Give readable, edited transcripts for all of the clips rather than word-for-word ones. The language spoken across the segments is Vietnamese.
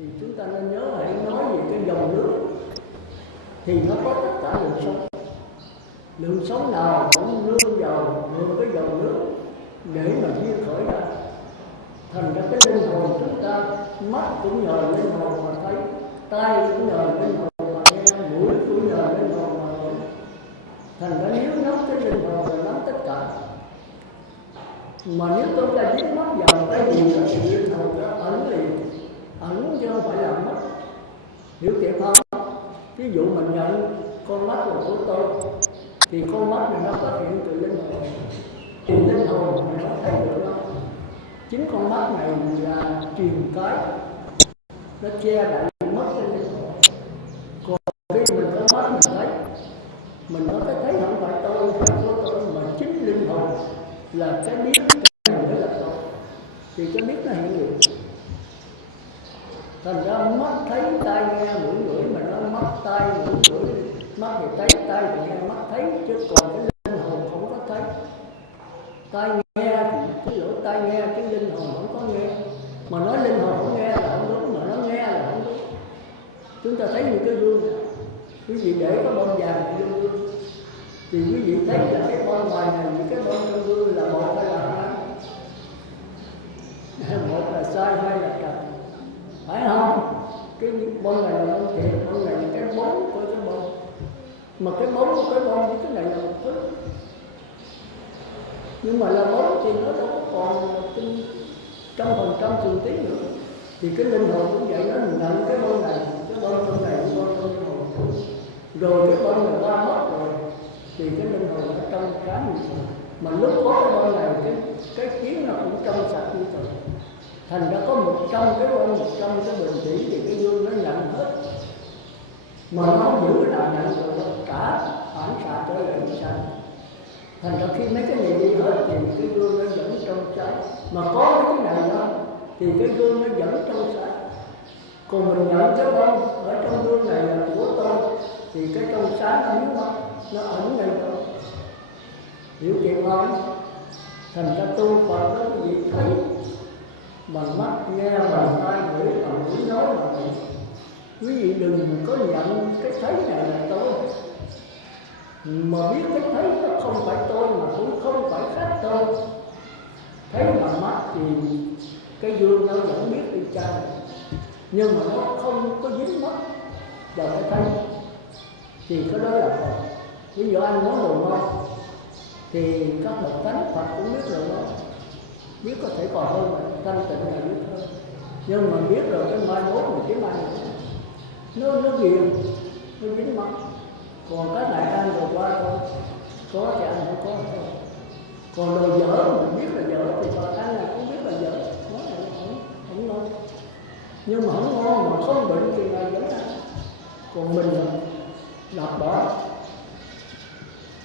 thì chúng ta nên nhớ hãy nói về cái dòng nước thì nó có tất cả lượng sống. Lượng sống nào cũng nương vào mượn cái dòng nước để mà duyên khởi ra. Thành ra cái linh hồn chúng ta, mắt cũng nhờ linh hồn mà thấy, tai cũng nhờ linh hồn mà nghe, mũi cũng nhờ linh hồn mà ngửi. Thành ra nếu nắm cái linh hồn là nắm tất cả. Mà nếu chúng ta dính mắt vào cái gì thì linh hồn nó ẩn liền, ẩn chứ không phải là mất. Hiểu kịp không? Ví dụ mình nhận con mắt là của tôi thì con mắt này nó phát hiện từ linh hồn, thì linh hồn này nó thấy được đó. Chính con mắt này là truyền cái, nó che lại mất cái linh hồn. Còn khi mình có mắt mình thấy, mình nói cái thấy không phải tôi, phải của tôi, mà chính linh hồn là cái biết, cái này mới là tôi. Thì cái biết nó hiện liền. Thành ra mắt thấy, tai nghe, mũi ngửi, mà nó mắt tai mũi ngửi, mắt thì thấy, tai thì nghe, mắt thấy, chứ còn cái linh hồn không có thấy. Tai nghe thì cái lỗ tai nghe, cái linh hồn không có nghe. Mà nói linh hồn không nghe là không đúng, mà nó nghe là không đúng. Chúng ta thấy những cái gương, quý vị để có bông vàngในgương thì quý vị thấy là cái bông ngoài này, những cái bông trong gương là một hay là hai? Một là sai, hai là trật, phải không? Cái bông này là bông thiệt, bông này là cái bóng của cái bông. Mà cái bóng của cái bông cái này là một thứ. Nhưng mà là bóng thì nó đâu còn trăm phần trăm thường tí nữa. Thì cái linh hồn cũng vậy, nó nhận cái bông này, cái bông trong này, cái bông trong hồn. Rồi cái bông này qua mất rồi thì cái linh hồn nó trong cái như vậy. Mà lúc có cái bông này, cái kiến nó cũng trong sạch như vậy. Thành ra có 100 cái bông, 100 cái bình chỉ thì cái gương nó nhận hết. Mà nó không giữ là nhận được cả phản xạ trở lại xanh. Thành ra khi mấy cái này đi hết thì cái gương nó vẫn trong sáng. Mà có cái này đó thì cái gương nó vẫn trong sáng. Còn mình nhận cái bông ở trong gương này là của tôi thì cái trong sáng nó biến mất, nó ẩn ngay đó. Hiểu chuyện không? Thành ra tu Phật đó quý vị thấy bằng mắt, nghe bằng tai, ngửi bằng mũi, nói bằng miệng. Quý vị đừng có nhận cái thấy này là tôi, mà biết cái thấy nó không phải tôi, mà cũng không phải khác tôi. Thấy bằng mắt thì cái gương nó vẫn biết đi chăng, nhưng mà nó không có dính mắt vào cái thấy, thì cái đó là Phật. Ví dụ ăn món đồ ngon thì các bậc thánh Phật cũng biết rồi đó, biết có thể còn hơn mà thanh tịnh là biết hơn. Nhưng mà biết rồi cái mai mốt mình kiếm ăn nó ghiền, nó dính mắt. Còn cái này ăn rồi qua thôi, có thì ăn, không có thôi. Còn đồ dở mình biết là dở thì Phật ăn là cũng biết là dở, nói là không ngon. Nhưng mà không ngon mà không bệnh thì là vẫn ăn. Còn mình là đập bỏ.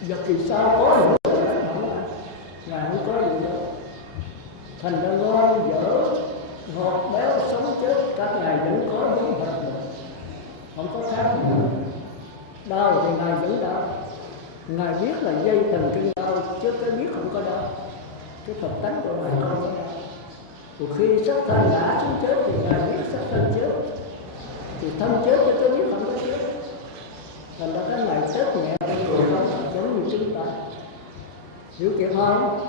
Giờ kỳ sau có thì không ăn, ngài không có gì đâu. Thành ra ngon, dở, ngọt, béo, sống, chết, các ngài vẫn có giống Phật rồi. Không có khác gì nữa. Đau thì ngài vẫn đau. Ngài biết là dây thần kinh đau, chứ cái biết không có đau. Cái Phật tánh của ngài không có đau. Một khi sắc thân ngã xuống chết thì ngài biết sắc thân chết. Thì thân chết chứ cái biết không có chết. Thành ra cái này chết nhẹ rồi không giống như chúng ta. Hiểu kịp không?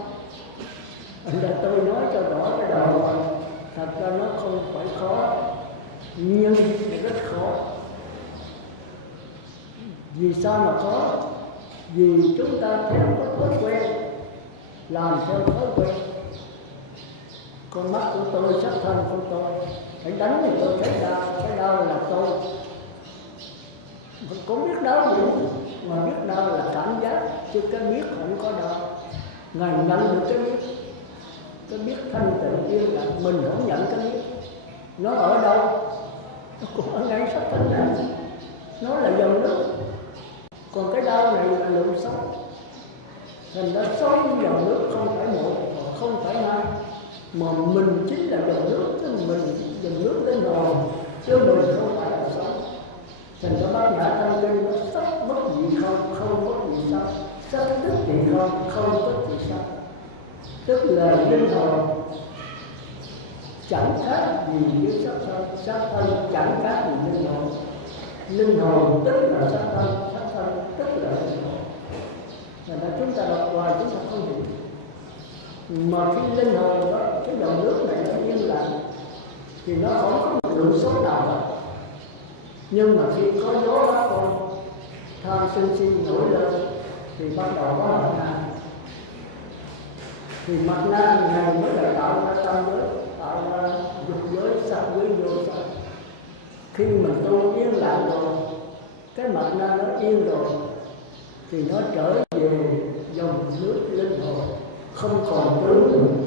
Thành ra tôi nói cho rõ cái đầu rồi. Thật ra nó không phải khó, nhưng rất khó. Vì sao mà khó? Vì chúng ta theo có thói quen, làm theo thói quen. Con mắt của tôi, sắc thân của tôi, phải đánh thì tôi thấy đau, cái đau là tôi. Mình cũng biết đau gì, mà biết đau là cảm giác, chứ cái biết không có đau. Ngài nhận được cái biết thanh tịnh yên lặng, mình không nhận cái biết. Nó ở đâu? Nó cũng ở ngay sắc thân này. Nó là dòng nước. Còn cái đau này là lượng sống. Thành ra sống dòng nước không phải một, không phải hai, mà mình chính là dòng nước, chứ mình dòng nước đến hồn, chứ mình không phải là sống. Thành ra Bát Nhã Tâm Kinh nó sắc bất dị không, không bất dị sắc, sắc tức dị không, không tức dị sắc. Tức là linh hồn chẳng khác gì với xác thân chẳng khác gì linh hồn. Linh hồn tức là xác thân tức là linh hồn. Và chúng ta đọc hoài chúng ta không hiểu. Mà khi linh hồn đó, cái dòng nước này nó yên lặng thì nó không có một lượng số nào hết. Nhưng mà khi có gió bát con tham sân si nổi lên thì bắt đầu có mặt na. Thì mặt na này mới là tạo ra tâm giới, tạo ra dục giới, sắc giới, vô sắc. Khi mình tu yên lặng rồi, cái mặt na nó yên rồi thì nó trở về dòng nước linh hồn, không còn tướng nữa.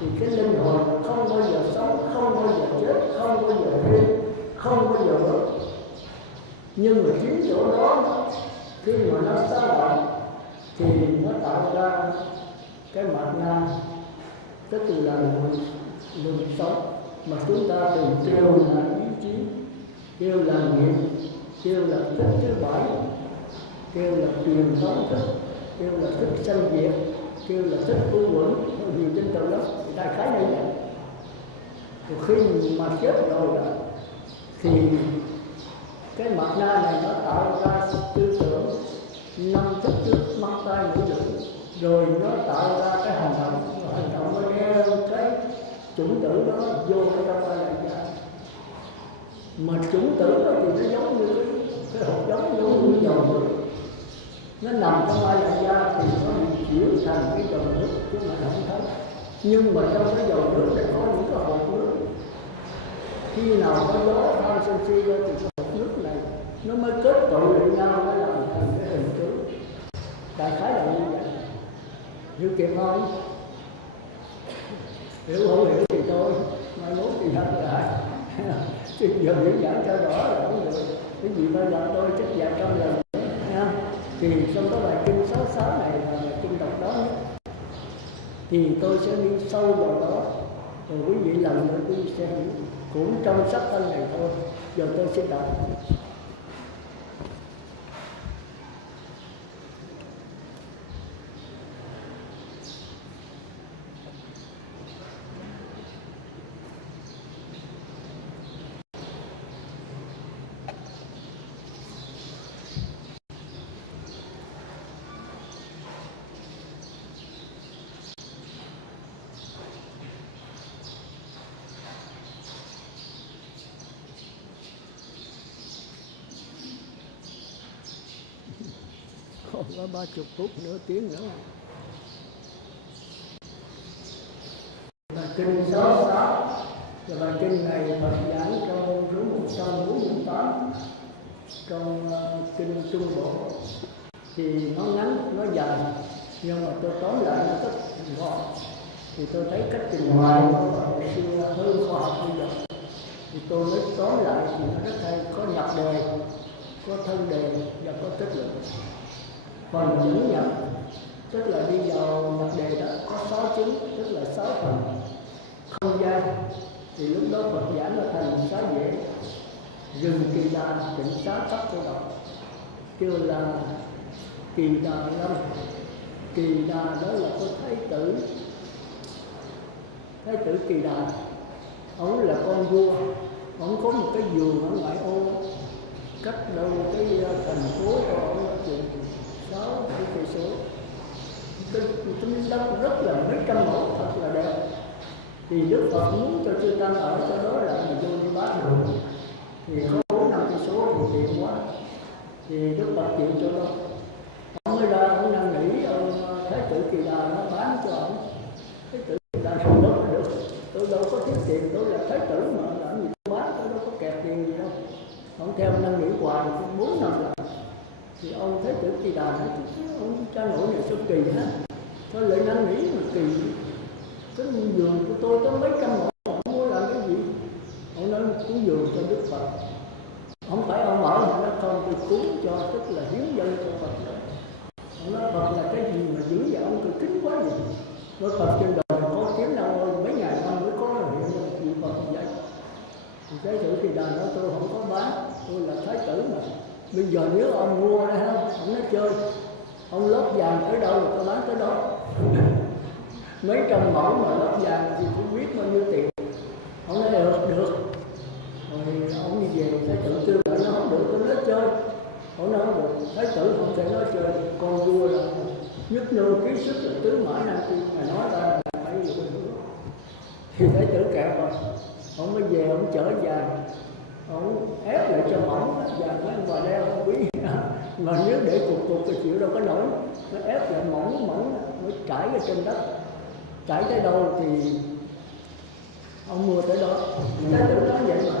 Thì cái linh hồn không bao giờ sống, không bao giờ chết, không bao giờ thêm, không bao giờ mất. Nhưng mà chính chỗ đó khi mà nó sáng động thì nó tạo ra cái mặt na, tức là luồng sống mà chúng ta thường kêu là ý chí, kêu là nghiệp, kêu là thức thứ bảy, kêu là truyền thống thức, kêu là thức sanh diệt, kêu là thức tu quẩn, nhiều trên từ lắm, đại khái này vậy. Thì khi mà chết rồi đó thì cái mặt na này nó tạo ra tư tưởng năm thức trước mắt tay mũi lưỡi, rồi nó tạo ra cái hành động nó đeo cái chủng tử đó vô trong ai lại ra. Mà chủng tử đó thì nó giống như cái hột giống như dòng nước, nó nằm trong ai lại ra thì nó bị chuyển thành cái dòng nước chứ mà không thấy. Nhưng mà trong cái dòng nước này có những cái hột nước, khi nào có gió tham sân si ra thì cái hột nước này nó mới kết tụ lại nhau, nó làm thành cái hình tướng. Đại khái là như vậy. Hiểu kịp không? Hiểu không hiểu thì thôi, mai mốt thì thật lại. Chứ giờ hiểu giảng cho rõ là không được. Cái gì bao giờ tôi chắc vài trăm lần nha. Thì trong cái bài kinh 66 này là bài kinh độc đó nhất. Thì tôi sẽ đi sâu vào đó. Rồi quý vị lần nữa quý vị sẽ hiểu. Cũng trong sắc thân này thôi. Giờ tôi sẽ đọc. Còn có 30 phút, nửa tiếng nữa. Bài kinh 66 và bài kinh này Phật giảng trong số 148 trong kinh Trung Bộ. Thì nó ngắn, nó dài, nhưng mà tôi tóm lại nó rất gọn. Thì tôi thấy cách trình bày của hồi xưa hơn khoa học bây giờ. Thì tôi mới tóm lại thì nó rất hay, có nhập đề, có thân đề và có tích luận. Phần dẫn nhập tức là đi vào nhập đề đó có 6 chứng, tức là 6 phần không gian. Thì lúc đó Phật giảng là thành xá dễ, rừng Kỳ Đà, tịnh xá cấp cô độc, kêu là Kỳ Đà Lâm. Kỳ Đà đó là có thái tử Kỳ Đà. Ông là con vua, ông có một cái vườn ở ngoại ô, cách đâu cái thành phố của ông là chừng 6 cây số. Cái đất rất là mấy trăm mẫu, thật là đẹp. Thì Đức Phật muốn cho chư tăng ở cho đó là mình vô đi bát được. Thì có 4-5 cây số thì tiện quá. Thì Đức Phật chịu cho đó. Ông mới ra, ông năn nỉ ông Thái tử Kỳ Đà nó bán cho ông. Thái tử Kỳ Đà không đất được. Tôi đâu có thiếu tiền, tôi là Thái tử mà làm gì tôi bán, tôi đâu có kẹt tiền gì đâu. Ông theo năn nỉ hoài 4 năm lần. Thì ông Thái tử Kỳ Đà nói, ông cha nội này sao kỳ hả? Sao lại năn nỉ mà kỳ? Cái vườn của tôi có mấy trăm mẫu, ông muốn làm cái gì? Ông nói cúng dường cho Đức Phật. Không phải ông mở mà nó không, tôi cúng cho, tức là hiến dân cho Phật đó. Ông nói Phật là cái gì mà dữ vậy, ông cứ kính quá vậy. Nói Phật trên đời có kiếm đâu ơi, mấy ngày năm mới có hiện một vị Phật vậy. Thì Thái tử Kỳ Đà nói tôi không có bán, tôi là Thái tử mà. Bây giờ nếu ông mua đây ha, ông nói chơi, ông lót vàng tới đâu là tôi bán tới đó. Mấy trăm mẫu mà lót vàng thì cũng biết bao nhiêu tiền. chơi con vua là nhất nương ký sức là tứ mã năng tiên, ngài nói ra là phải dụ nữa. Thì Thái tử kẹo rồi, ông mới về ông trở dài, ông ép lại cho mỏng, và mấy ông bà đeo không quý mà nếu để cục thì chịu đâu có nổi, nó ép lại mỏng mới trải ở trên đất, trải tới đâu thì ông mua tới đó. Thái tử nói vậy mà,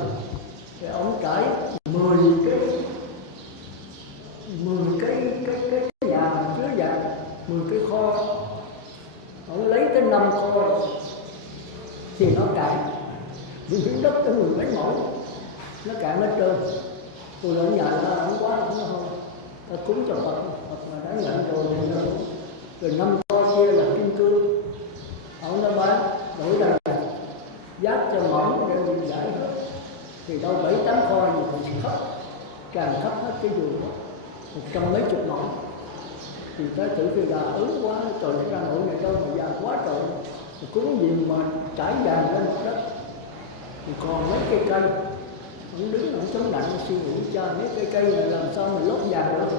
thì ông trải 10 cái nhà chứa vàng, 10 cái kho, ông lấy tới 5 kho thì nó cạn, những miếng đất tới 10 mấy mẫu nó cạn hết trơn. Tôi ở nhà ta không quá không nó không, ta cúng cho Phật, Phật mà đã nhận rồi thì nó rồi 5 kho kia là kim cương, ông nó bán đổi ra giá cho mỏng đem đi giải hết, thì đâu 7-8 kho gì còn khắp, tràn khắp hết cái vườn đó, 100 mấy chục mẫu. Thì Thái tử Phi Đà ứng quá, trời ra nội này đâu mà vàng quá trời, cúng gì mà trải vàng lên mặt đất. Thì còn mấy cây cây, ông đứng ông chống lạnh suy nghĩ cho mấy cây cây này làm sao mà lót vàng được.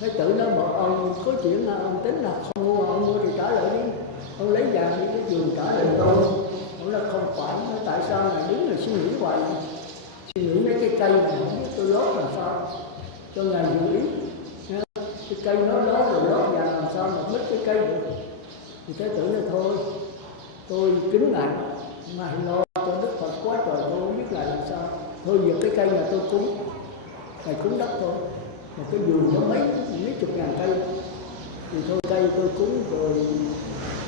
Thái tử nói bọn ông có chuyện nào ông tính là không mua, ông mua thì trả lại đi, ông lấy vàng đi cái vườn trả lại tôi. Ông nói không phải, nói tại sao mà đứng là suy nghĩ hoài, suy nghĩ mấy cái cây này không biết tôi lót làm sao cho ngài dự ý. Cái cây nó lót rồi lót vàng làm sao mà mất cái cây được. Thì Thái tử nói thôi, tôi kính ngài mà lo cho Đức Phật quá trời, tôi không biết ngài làm sao. Thôi việc cái cây là tôi cúng, ngài cúng đất thôi. Mà cái vườn có mấy chục ngàn cây, thì thôi cây tôi cúng rồi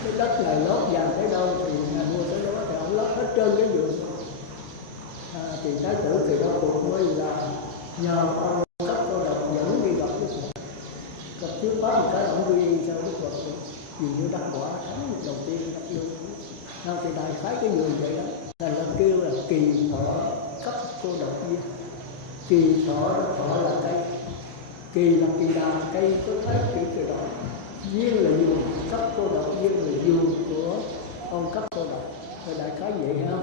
cái đất này lót vàng tới đâu thì ngài mua tới đó, thì ông lót hết trơn cái vườn. Thì Thái tử thì đó cuộc mới là nhờ ông cấp cô độc dẫn đi gặp Đức Phật. Gặp trước pháp một cái ông đi sao Đức Phật vì như đắc quả thánh đầu tiên đắc lương. Thì đại khái cái vườn vậy đó, là nó kêu là kỳ thọ cấp cô độc viên. Kỳ thọ là cây, kỳ là kỳ đà, cây có thấy kỳ đỏ, viên là vườn, cấp cô độc viên là vườn của ông cấp cô độc. Rồi đại khái vậy ha.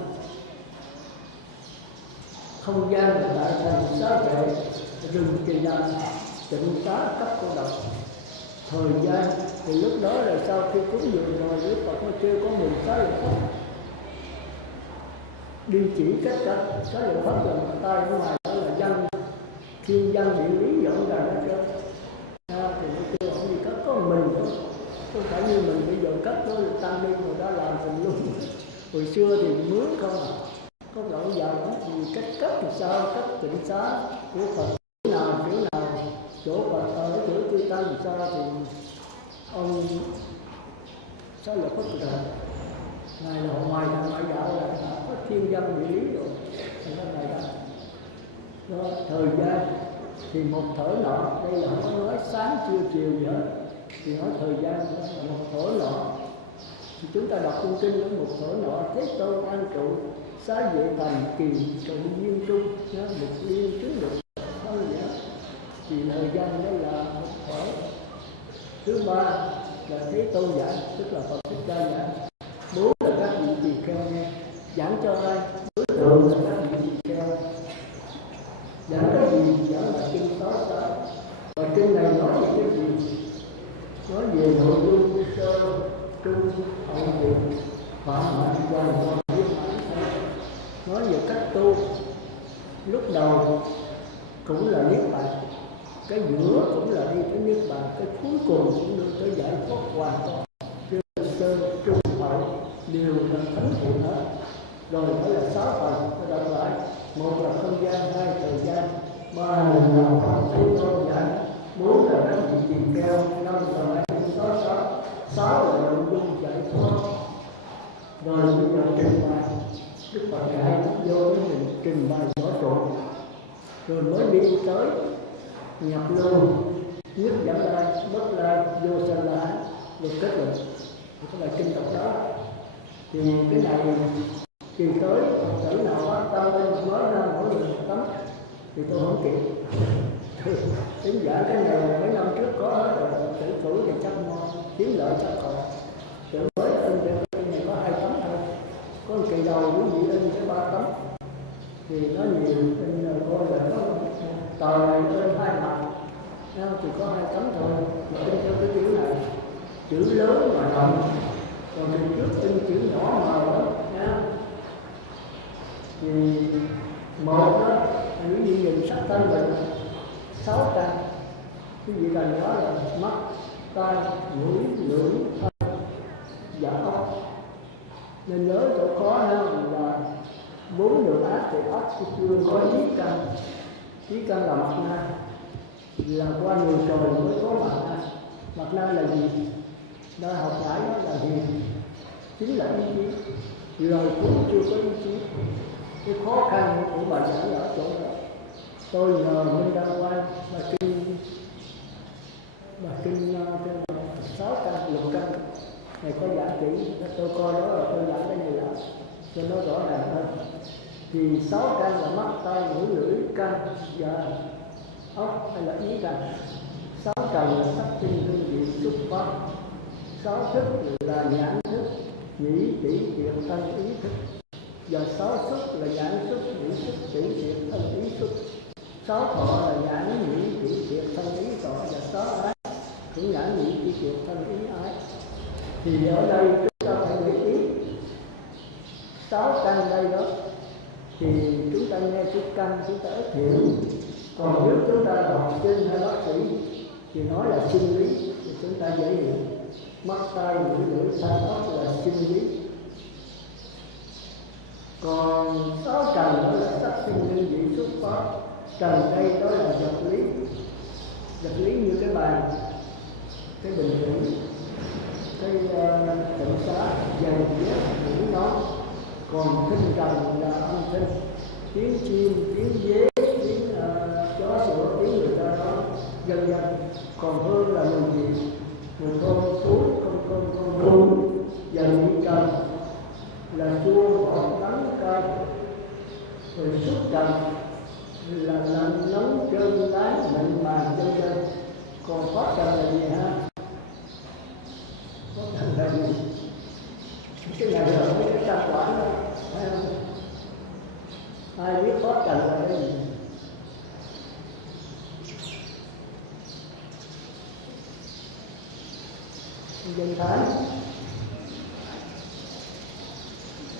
Không gian là đại thành xá vệ, rừng kỳ đà, tịnh xá cấp cô độc. Thời gian thì lúc đó là sau khi cúng dường rồi Đức Phật mới kêu có 16 lượng pháp đi chỉ cách cả 6 lượng pháp là bàn tay ở ngoài đó là văn thiên văn địa lý dọn ra hết trơn. Thì mới kêu ông đi cất có mình thôi, không phải như mình bây giờ cất đó là tăng đi người ta làm thành luôn. Hồi xưa thì mướn không à, có dọn vào thì cách cất thì sao, cất tịnh xá của Phật kiểu nào chỗ Phật ở chỗ Chư Tăng thì sao thì ông sao là Phật rồi ngài là ngoài là ngoại đạo là có thiên văn địa lý rồi thì nó này đó. Thời gian thì một thở nọ, đây là không có nói sáng trưa chiều gì hết, thì nói thời gian là một thở nọ. Thì chúng ta đọc trong kinh đó, một thở nọ Thế Tôn an trụ xá vệ thành kỳ cộng viên trung một liên chứng được không vậy đó. Thì thời gian đó là một thở. Thứ ba là Thế Tôn giảng, tức là Phật Thích Ca giảng. Bốn là các vị tỳ kheo nghe, giảng cho ai? Đối tượng là các vị tỳ kheo. Giảng cái gì? Giảng là kinh 66. Và kinh này nói về cái gì? Nói về nội dung sơ trung hậu viện phạm hạnh hoàn toàn viên mãn. Nói về cách tu. Lúc đầu cũng là niết bàn, cái giữa cũng là đi tới niết bàn, cái cuối cùng cũng đưa tới giải thoát hoàn toàn. Sơ trung hậu đều là thánh thiện hết. Rồi phải là 6 phần, nó đọc lại. Một là không gian, hai thời gian, ba là đạo pháp Thế Tôn giảng, bốn là các vị tỳ kheo, năm là sáu là nội dung giải thoát. Rồi bây giờ trình bày, Đức Phật dạy vô cái trình bày rõ trộn, rồi mới đi tới nhập lưu, nhất dẫn lai, bất lai, vô sanh lai, rồi kết luận. Cái bài kinh đọc đó thì cái này kỳ tới Phật tử nào phát tâm lên nói ra mỗi người một tấm thì tôi không kịp. Tính giả cái này mấy năm trước có hết rồi, Phật tử cũ thì chắc ngon, kiếm lợi chắc còn. Tự mới in cái này có 2 tấm thôi, có một kỳ đầu quý vị in cái 3 tấm thì nó nhiều, in coi là nó tờ này in 2 mặt, Chỉ có 2 tấm thôi, mà in theo cái chữ này, chữ lớn mà rộng, còn từ trước in chữ nhỏ mờ lắm nha. Thì một đó, những gì nhìn sắc thân mình 6 căn, cái gì cần đó là mắt, tai, mũi, lưỡi, thân, dạ ốc. Nên nhớ chỗ khó ha, là 4 đường ác thì ốc thì chưa có trí căn là mặt na, là qua nhiều trời mới có mặt na. Mặt na là gì? Đã học giải đó là gì? Chính là ý chí. Lời cũng chưa có ý chí. Cái khó khăn của bà giải ở chỗ đó. Tôi nhờ Minh Đăng Quang bà kinh 6 căn, lục căn này có giải kỹ, tôi coi đó là tôi giải cái này là cho nó rõ ràng hơn. Thì 6 căn là mắt, tai, mũi, lưỡi, căn và ốc hay là ý căn. 6 căn là sắc tinh hương vị xúc pháp. 6 thức là nhãn thức, nhĩ tỷ thiệt thân ý thức. Và 6 xúc là nhãn xúc, nhĩ xúc, tỷ thiệt thân ý xúc. 6 thọ là nhãn nhĩ tỷ thiệt thân ý thọ. Và 6 ái cũng nhãn nhĩ tỷ thiệt thân ý ái. Thì ở đây chúng ta phải để ý 6 căn đây đó, thì chúng ta nghe chữ căn chúng ta ít hiểu. Còn nếu chúng ta học kinh hay bác sĩ thì nói là sinh lý thì chúng ta dễ hiểu. Mắt, tai, mũi, lưỡi, thân, ốc là sinh lý. Còn 6 trần đó là sắc sinh hương vị xuất phát. Trần đây đó là vật lý. Vật lý như cái bàn, cái bình thủy, cái tịnh xá, giày dép, mũ nón. Còn thinh trần là âm thanh, tiếng chim, tiếng dế, tiếng chó sủa, tiếng người ta nói, vân vân. Còn hương là mùi gì? Mùi thơm, túi, không hương. Và vị trần là chua, ngọt, đắng, cay. Rồi xúc trần là lạnh, nóng, trơn, láng, mịn màng, vân vân. Còn pháp trần là gì ha? Pháp trần là gì? Cái này là mấy cái căn quản đó, phải không? Ai biết pháp trần là cái gì? Dân Thái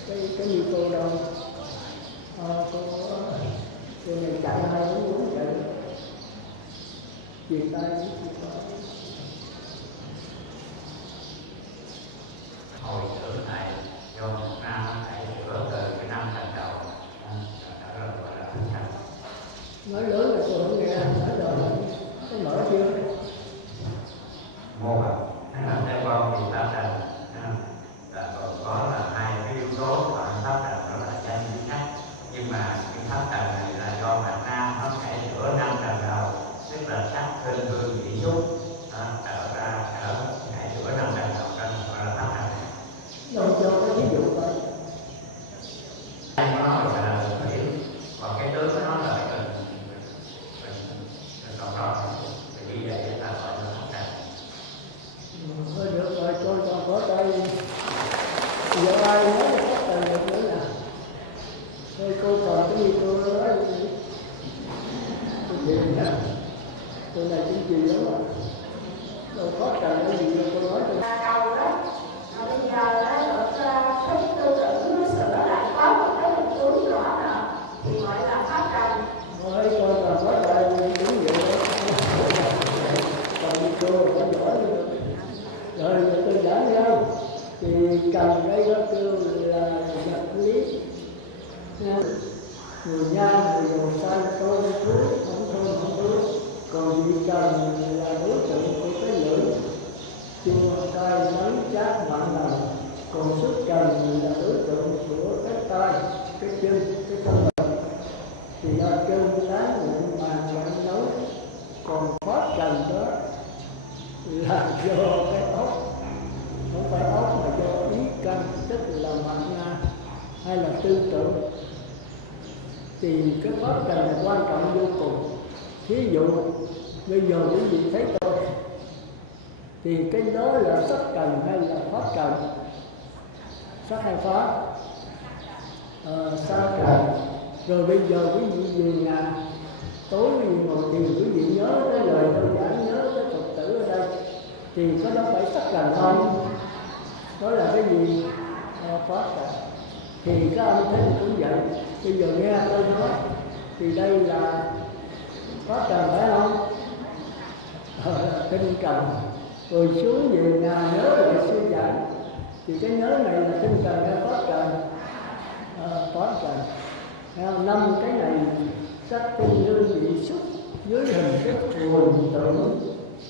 cái như cô đâu cô này chạy 2-4 chạy truyền tay hồi tưởng này do một năm phải sửa từ cái năm lần đầu đã rồi gọi là thành. Nói lớn là tôi không nghe, nói rồi có mở chưa? Một theo con thì pháp trần là còn có là 2 cái yếu tố gọi pháp trần đó là danh với khách. Nhưng mà cái pháp trần này là do mặt nam nó phải sửa 5 trần đầu, tức là sắc, thinh, hương, vị, xúc trở phải sửa 5 trần đầu trên gọi là pháp trần. Đâu cho có ví dụ coi. Anh có nói là thủy, còn cái tướng của nó là mình cộng đồng. Vì vậy chúng ta gọi là pháp trần. Thôi được rồi, tôi còn có tay. Giờ ai nói là pháp trần được nữa nè. Thôi cô còn cái gì cô nói đi. Tôi tìm nè. Tôi này cũng gì lắm mà. Đâu pháp trần cái gì đâu cô nói tôi. Đầu đó, bây giờ đã thấy tư tưởng nó sửa lại có một cái hình tướng rõ rồi thì gọi là pháp trần. Nói coi còn có tay đúng vậy đó. Còn đi cô có giỏi nữa. Rồi tôi giảng nhau. Thì cần đây đó kêu là vật lý. Người nha, người dầu xanh, tôi thuốc, không thuốc. Còn vị cần là đối tượng của cái lưỡi. Chua, cay, nắng, chát, mặn nồng. Còn sức cần là đối tượng của cái tay, cái chân, cái thân mình. Thì do chân, láng, mụn, màng, mặn, nấu. Còn pháp trần đó là do cái ốc. Không phải ốc mà do ý căn, tức là mặn na hay là tư tưởng. Thì cái pháp trần là quan trọng vô cùng. Thí dụ bây giờ quý vị thấy tôi thì cái đó là sắc trần hay là pháp trần? Sắc hay pháp? Sắc trần. Rồi bây giờ quý vị về nhà tối ngồi thiền quý vị nhớ cái lời tôi giảng, nhớ cái Phật tử ở đây thì có đó phải sắc trần không? Đó là cái gì? Pháp trần. Thì các âm thanh cũng vậy. Bây giờ nghe tôi nói thì đây là pháp trần phải không? Tinh trần. Rồi xuống về nhà nhớ lại sư giảng thì cái nhớ này là tinh trần hay pháp trần? Pháp trần. 5 cái này sắc tinh hương vị xúc dưới hình thức hồn tưởng,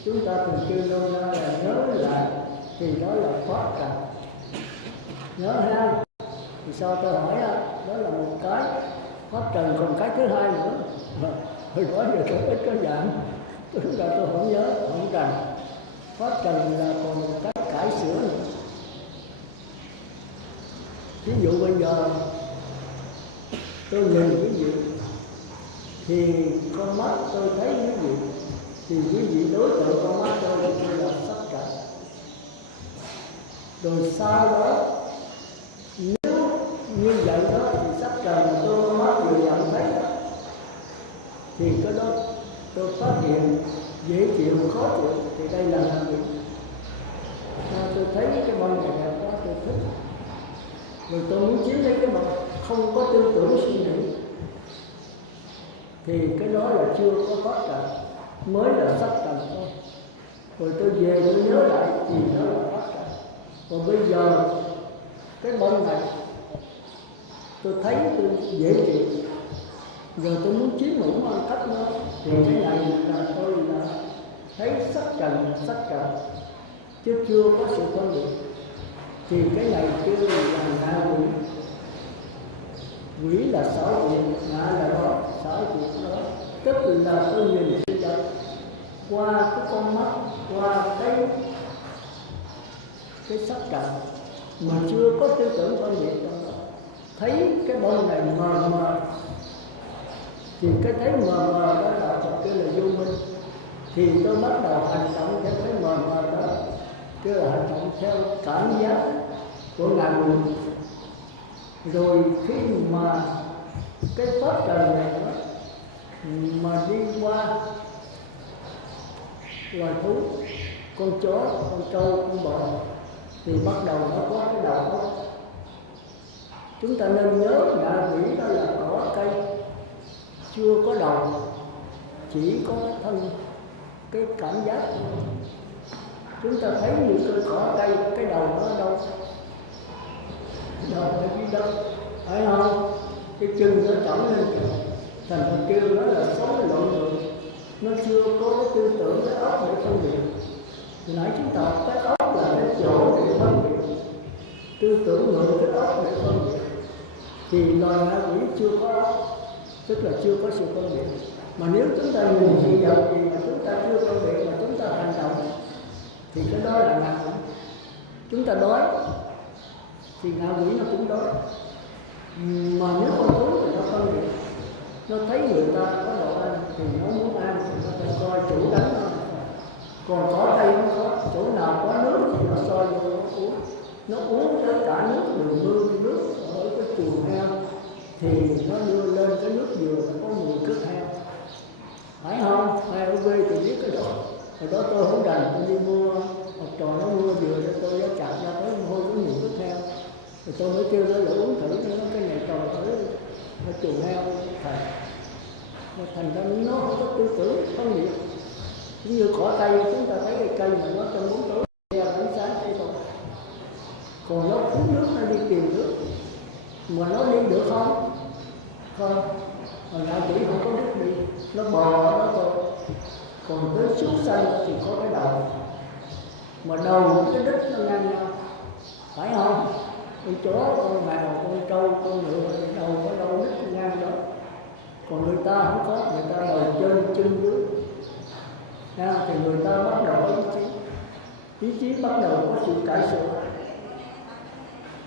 chúng ta thường kêu nôm na là nhớ lại, thì đó là pháp trần. Nhớ ha. Thì sao tôi hỏi đó là một cái pháp trần, còn cái thứ hai nữa hồi đó giờ tôi ít có giảng, tôi không nhớ, không trần. Pháp trần là còn một cái cải sửa nữa. Ví dụ bây giờ tôi nhìn quý vị thì con mắt tôi thấy quý vị, thì quý vị đối tượng con mắt tôi là sắc trần. Rồi sau đó nếu như vậy đó thì sắc trần tôi con mắt vừa nhận thấy đó, thì cái đó tôi phát hiện dễ chịu khó chịu thì đây là làm gì? Tôi thấy cái bông này đẹp quá, tôi thích, rồi tôi muốn chiếm lấy cái bông, không có tư tưởng suy nghĩ, thì cái đó là chưa có pháp trần, mới là sắc trần thôi. Rồi tôi về tôi nhớ lại thì đó là pháp trần. Còn bây giờ cái bông này tôi thấy tôi dễ chịu, rồi tôi muốn chiếm hữu ăn cắp nó, thì cái này là tôi là thấy sắc trần, chứ chưa có sự phân biệt. Thì cái này kêu là ngạ quỷ. Quỷ là xảo quyệt, ngạ là đó, xảo quyệt đó. Tức là tôi nhìn sự vật qua cái con mắt, qua cái sắc trần mà chưa có tư tưởng phân biệt trong đó. Thấy cái bông này mờ mờ, thì cái thấy mờ mờ đó là Phật kêu là vô minh. Thì tôi bắt đầu hành động theo cái mờ mờ đó, kêu là hành động theo cảm giác của ngài quỷ. Rồi khi mà cái pháp trần này đó mà đi qua loài thú, con chó, con trâu, con bò, thì bắt đầu nó có cái đầu óc. Chúng ta nên nhớ ngạ quỷ đó là cỏ cây, chưa có đầu, chỉ có thân, cái cảm giác. Chúng ta thấy những cây cỏ cây, cái đầu nó ở đâu? Đầu ở dưới đâu? Phải không? Cái chân nó trỏng lên kìa. Thành ra kêu nó là sống lộn người. Nó chưa có cái tư tưởng, cái óc để phân biệt. Hồi nãy chúng ta học cái óc là cái chỗ để phân biệt, tư tưởng người cái óc để phân biệt. Thì loài ngạ quỷ chưa có óc, tức là chưa có sự phân biệt. Mà nếu chúng ta nhìn sự vật gì mà chúng ta chưa phân biệt mà chúng ta hành động, thì cái đó là ngạ quỷ. Chúng ta đói thì ngạ quỷ nó cũng đói. Mà nếu con thú thì nó phân biệt, nó thấy người ta có đồ ăn thì nó muốn ăn, thì nó phải coi chủ đánh nó. Còn có đây nó có chỗ nào có nước thì nó soi vô nó uống. Nó uống tới cả nước đường mương, nước ở cái chuồng heo thì nó đưa lên cái nước dừa có mùi cước heo. Phải không? Ai ở quê thì biết cái đó. Hồi đó tôi không rành, tôi đi mua, học trò nó mua dừa cho tôi, nó chặt ra tới hôi có mùi cước heo. Rồi tôi mới kêu nó là uống thử, nó cái này trồng thử ở chuồng heo thật. Mà thành ra nó không có tư tưởng phân biệt. Cũng như cỏ cây, chúng ta thấy cái cây mà nó trong bóng tối đeo ánh sáng cây thôi. Còn nó uống nước, nó đi tìm nước, mà nó đi được không? Không. Mà ngạ quỷ không có nước đi, nó bò nó thôi. Còn tới súc sanh thì có cái đầu, mà đầu cái đít nó ngang nhau, phải không? Con chó, con mèo, con trâu, con ngựa thì đầu có đầu đít ngang đó. Còn người ta không có, người ta đầu trên chân dưới. Thì người ta bắt đầu ý chí bắt đầu có sự cải sửa.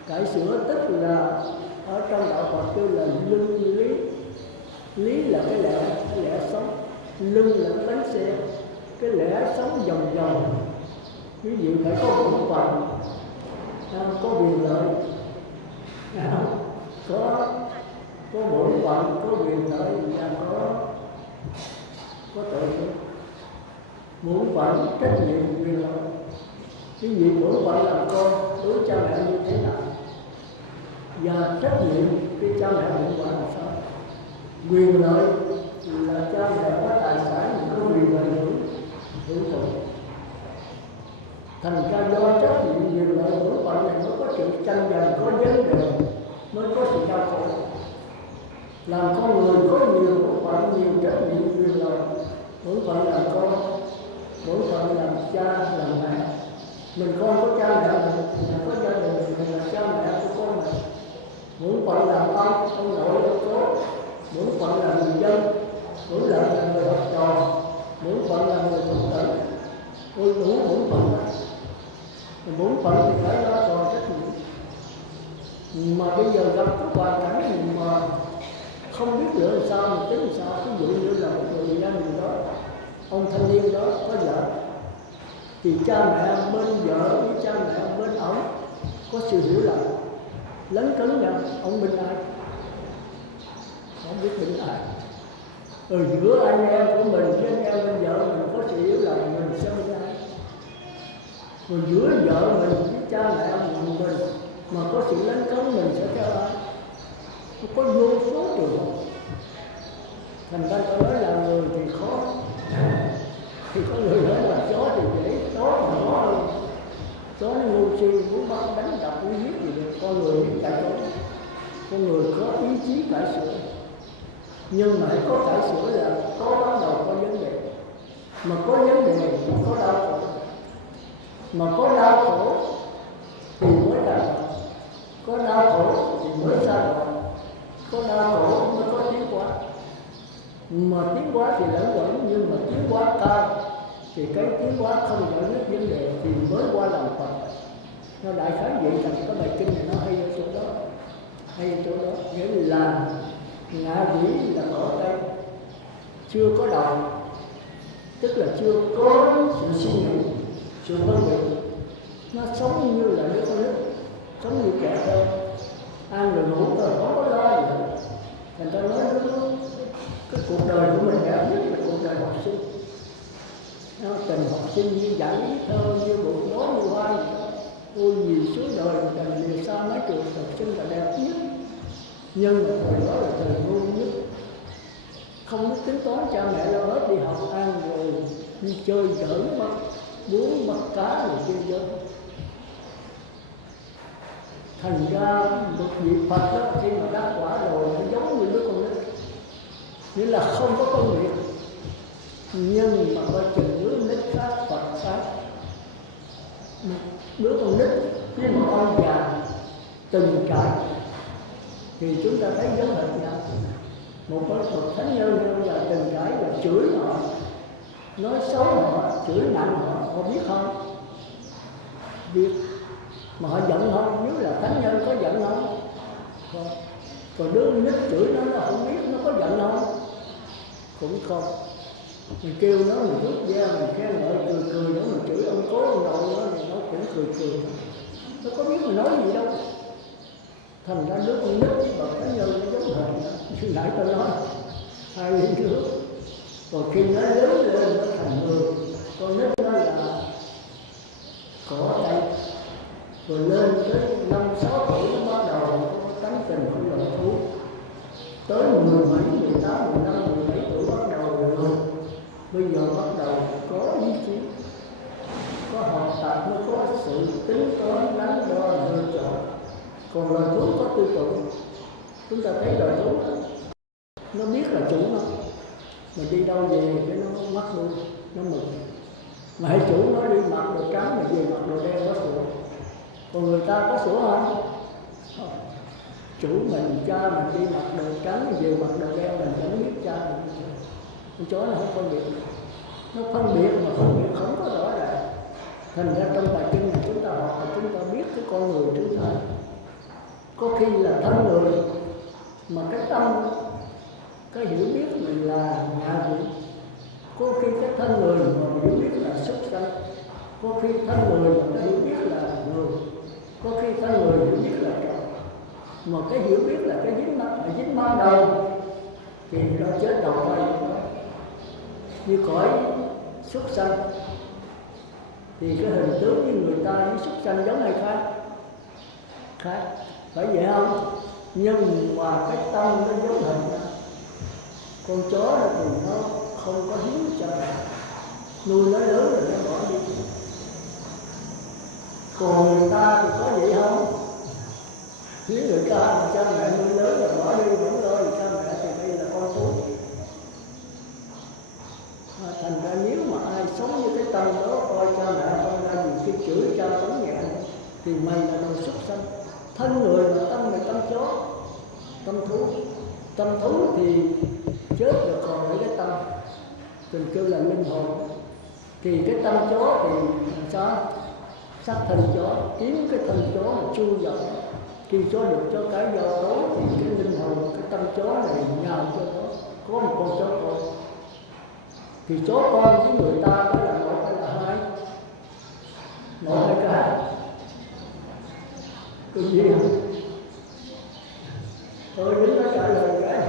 Cải sửa tức là ở trong đạo Phật kêu là luân lý. Lý là cái lẽ sống, luân là cái bánh xe, cái lẽ sống vòng vòng. Ví dụ phải có bổn phận, có quyền lợi, có bổn phận, có quyền lợi và có có tội không? Bổn phận, trách nhiệm, quyền lợi. Cái việc bổn phận làm con đối cha mẹ như thế nào, và trách nhiệm cái cha mẹ hưởng quả làm sao. Quyền lợi là cha mẹ có tài sản có quyền lợi hưởng thụ. Thành ra do trách nhiệm quyền lợi bổn phận này mới có sự tranh giành, có vấn đề, mới có sự đau khổ. Làm con người có nhiều bổn phận, nhiều trách nhiệm quyền lợi. Bổn phận làm con, bổn phận làm cha, làm mẹ. Mình con có cha mẹ mình có gia đình, mình là cha mẹ của con mình. Bổn phận làm ông nội, ông cố. Bổn phận là người dân, bổn phận là người học trò, bổn phận là người phật tử. Ôi đủ bổn phận đó. Bổn phận thì phải lo tròn trách nhiệm. Mà bây giờ gặp cái hoàn cảnh mà không biết nữa làm sao, mà tính làm sao. Ví dụ như là một người gia đình đó, ông thanh niên đó có vợ, thì cha mẹ bên vợ với cha mẹ bên ông có sự hiểu lầm, lấn cấn nhau. Ông bên ai? Không biết bên ai. Giữa anh em của mình với anh em bên vợ mình có sự hiểu lầm, mình sẽ bên ai? Rồi giữa vợ mình với cha mẹ mình mà có sự lấn cấn, mình sẽ theo ai? Có vô số trường hợp. Thành ra tôi nói là người thì khó, thì có người nói là chó thì dễ, chó mà khó hơn. Chó nó ngu si, muốn bắt đánh đập muốn giết gì được. Con người biết cải tổ, con người có ý chí cải sửa. Nhưng mà có cải sửa là có bắt đầu có vấn đề. Mà có vấn đề thì có đau khổ. Mà có đau khổ thì mới đạt được. Có đau khổ thì mới ra được. Có đau khổ mới có tiến hóa. Mà tiến hóa thì lẫn quẩn, nhưng mà tiến hóa cao thì cái tiến hóa không giải quyết vấn đề thì mới qua làm Phật. Nó đại khái vậy. Thành cái bài kinh này nó hay ở chỗ đó, hay ở chỗ đó. Nghĩa là ngạ quỷ là ở đây chưa có đầu, tức là chưa có sự suy nghĩ, sự phân biệt. Nó sống như là đứa con nít, sống như trẻ thơ, ăn rồi ngủ rồi không có lo gì hết. Thành ra nói cái cuộc đời của mình đẹp nhất là cuộc đời học sinh. Nó tình học sinh như giải thơ, như bộ gió như hoa gì đó. Ôi vì suốt đời mình liều xa mấy trường học sinh là đẹp nhất. Nhưng mà thời đó là thời ngu nhất, không biết tính toán, cha mẹ lo hết đi học ăn rồi đi chơi giỡn bắt bướm bắt cá rồi chơi chơi. Thành ra một vị Phật đó khi mà đắc quả rồi nó giống như đứa con nít, nghĩa là không có phân biệt. Nhưng mà coi chừng đứa nít khác Phật khác. Đứa con nít với một ông già từng trải thì chúng ta thấy giống hệt nhau. Một bậc thánh nhân là từng trải là chửi họ, nói xấu họ, chửi nặng họ biết không? Biết. Mà họ giận không? Nếu là thánh nhân có giận không? Còn đứa nít chửi nó không biết nó có giận không? Cũng không. Mình kêu nó, mình rút ra, mình khen ngợi, cười nó, mình chửi ông cố ông nội nó thì nó cũng cười. Nó có biết mình nói gì đâu. Thành ra đứa con nít và thánh nhân nó giống hệt. Khi nãy tôi nói 2 ly nước. Còn khi nó lớn lên nó thành người. Con nít nó là cỏ cây. Rồi lên tới 5-6 tuổi nó bắt đầu có tánh tình không lòng thú. Tới 17, 18, 15, 17 tuổi bắt đầu rồi. Bây giờ bắt đầu có ý chí, có học tập, nó có sự tính toán, đắn đo, lựa chọn. Còn loài thú có tư tưởng. Chúng ta thấy loài thú đó, nó biết là chủ nó, mà đi đâu về cái nó mắc luôn, nó mừng. Mà hãy chủ nó đi mặc đồ trắng mà về mặc đồ đen có sủa. Còn người ta có sủa không? Chủ mình, cha mình đi mặc đồ trắng về mặc đồ đen mình chẳng biết cha mình. Con chó nó không phân biệt. Nó phân biệt mà phân biệt không có rõ ràng. Thành ra trong bài kinh này chúng ta học là chúng ta biết cái con người chúng ta. Có khi là thân người mà cái tâm, cái hiểu biết mình là ngạ quỷ. Có khi cái thân người mà hiểu biết là súc sanh. Có khi thân người mà hiểu biết là người. Có khi thân người hiểu biết là trời. Mà cái hiểu biết là cái dính mắt đầu thì nó chết đầu tay. như cõi súc sanh, thì cái hình tướng như người ta với súc sanh giống hay khác? Khác, phải vậy không? Nhưng mà cái tâm nó giống hình. Con chó đó thì nó không có hiếu cho mẹ, nuôi nó lớn rồi nó bỏ đi. Còn người ta thì có vậy không? Nếu người ta mà cha mẹ nuôi lớn rồi bỏ đi vẫn lo thì cha mẹ thì đây là con thú. Thành ra nếu mà ai sống với cái tâm đó, coi cha mẹ không ra gì khi chửi cha tấn nhẹ thì mày là đồ súc sanh. Thân người mà tâm là tâm chó, tâm thú. Tâm thú thì chết rồi còn lại cái tâm, mình kêu là linh hồn. Thì cái tâm chó thì làm sao? Sắc thân chó, kiếm cái thân chó mà chui vào. Khi chó được cho cái do tố thì cái linh hồn, cái tâm chó này nhào cho nó. Có một con chó con. Thì chó con với người ta đó là một hay là hai? Một hay cả? Cái gì không? Tôi đứng nó trả lời cái.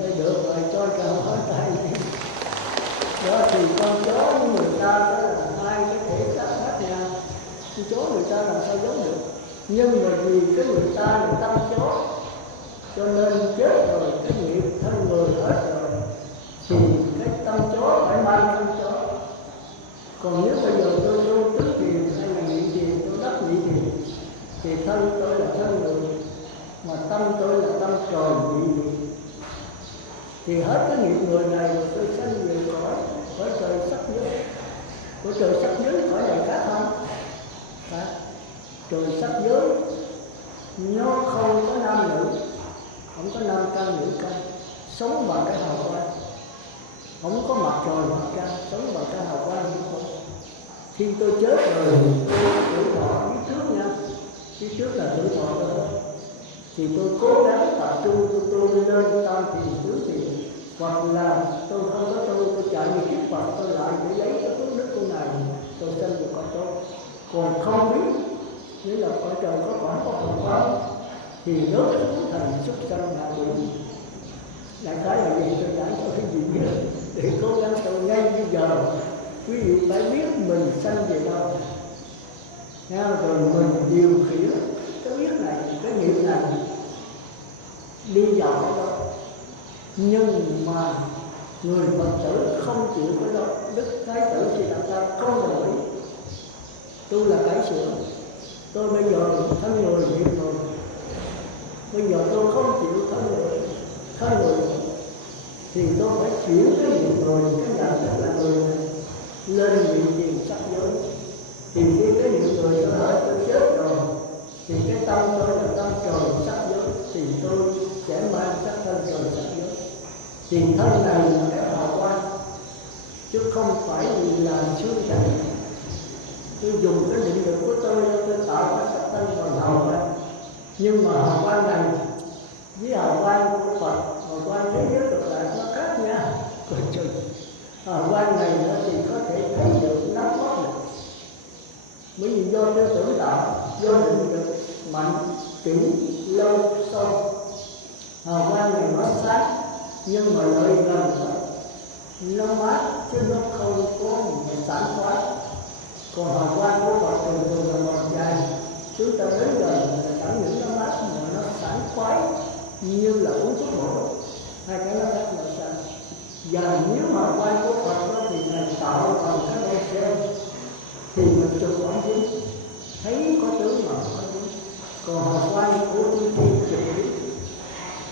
Thôi được rồi, cho cả hỏi tay đi. Đó thì con chó với người ta đó là hai cái thể xác khác nhau. Con chó người ta làm sao giống được? Nhưng mà vì cái người ta là tâm chó, cho nên chết rồi, cái nghiệp thân người hết rồi, thì cái tâm chó phải mang tâm chó. Còn nếu bây giờ tôi tu tức thiền hay là nhị thiền, tôi đắc nhị thiền, thì thân tôi là thân người, mà tâm tôi là tâm trời nhị thiền. Thì hết cái nghiệp người này rồi tôi sanh về cõi trời sắc giới. Cõi trời sắc giới cõi này khác không? Khác. Trời sắc giới nó không có nam nữ, không có nam căn nữ căn, sống bằng cái hào quang, không có mặt trời mặt trăng, sống bằng cái hào quang như vậy. Khi tôi chết rồi, tôi tuổi thọ biết trước nha, biết trước là tuổi thọ tôi, thì tôi cố gắng tập trung tôi lên tam thiền tứ thiền, hoặc là tôi không có tôi chạy như kiếp Phật, tôi lại để giấy cái phước đức của này, tôi sinh được cõi tốt. Còn không biết, nếu là cõi trời có quả có phần quán, thì rớt xuống thành súc sanh hạ quỷ. Đại khái là gì tôi giải cho cái gì biết, để cố gắng tôi ngay bây giờ. Quý vị phải biết mình sanh về đâu, rồi mình điều khiển cái biết này, cái nghiệp này đi vào cái đó. Nhưng mà người Phật tử không chịu cái đó, Đức Thái tử Sư Đạt Đa không đồng ý. Tôi là cải sửa, tôi bây giờ thân người nghiệp rồi, bây giờ tôi không chịu thân người thì tôi phải chuyển cái nghiệp rồi, cái nhận thức là người này lên vị thiền sắc giới. Thì khi cái nghiệp người tôi hỏi tôi chết rồi, thì cái tâm tôi là tâm trời sắc giới, thì tôi sẽ mang sắc thân trời sắc giới. Thì thân này là cái hào quang, chứ không phải vì làm xương cảnh. Tôi dùng cái định lực của tôi tạo cái sắc thân bằng hào quang. Nhưng mà hào quang này với hào quang của Phật, hào quang thế giới cực lạc nó khác nha. Hào quang này nó thì có thể thấy được, nắm bắt được. Bởi vì do tư tưởng đạo, do định lực mạnh, kỹ, lâu, sâu. Hào quang này nó sáng, nhưng mà lợi gần nó mát, chứ nó không có một tản khoái. Còn hào quang của Phật thường là một dài, chúng ta đến gần là chẳng những nó mát mà nó sảng khoái như là uống thuốc bổ. Hai cái nó khác là sao? Và nếu hào quang của Phật đó thì Ngài tạo bằng cái đôi xem, thì mình chụp ống kính thấy có tướng mà không có tướng. Còn hào quang của tôi chụp đi,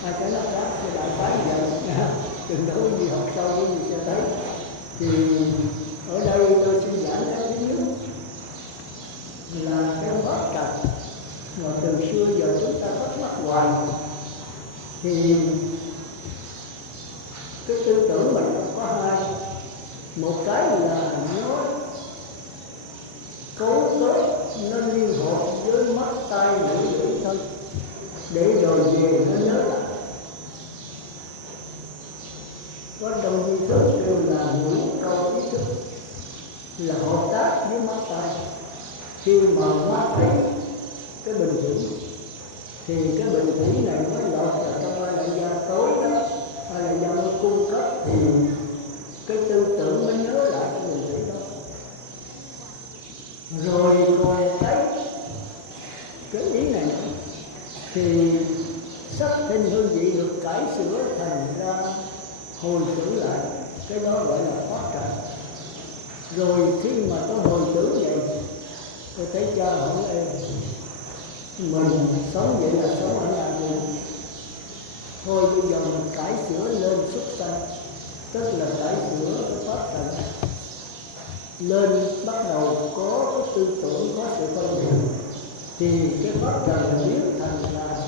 hai cái nó khác. Thì đại phái vậy đừng nói gì học sâu cái gì sẽ thấy. Thì ở đây tôi xin giảng cái thứ nhất là cái pháp trần mà từ xưa giờ chúng ta thắc mắc hoài. Thì cái tư tưởng mình có hai, một cái là nó cấu kết, nó liên hợp với mắt tai mũi lưỡi thân, để rồi về nó nhớ lại. Có đồng ý thức đều là mũi câu ý thức, là hợp tác với mắt tai. Khi mà mắt thấy cái bình tĩnh thì cái bình thủy này nó lọt vào trong hai đại gia tối đó, hai đại gia mới cung cấp thì cái tư tưởng mới nhớ lại cái bình thủy đó. Rồi còn cái ý này nữa, thì sắc hình hương vị được cải sửa thành ra hồi tưởng lại, cái đó gọi là thoát trần. Rồi khi mà tôi hồi tưởng vậy, tôi thấy cha hỏi em mình sống vậy là sống ở nhà gì? Thôi bây giờ mình cải sửa lên xuất sanh, tức là cải sửa cái pháp trần lên, bắt đầu có cái tư tưởng, có sự phân biệt, thì cái pháp trần biến thành là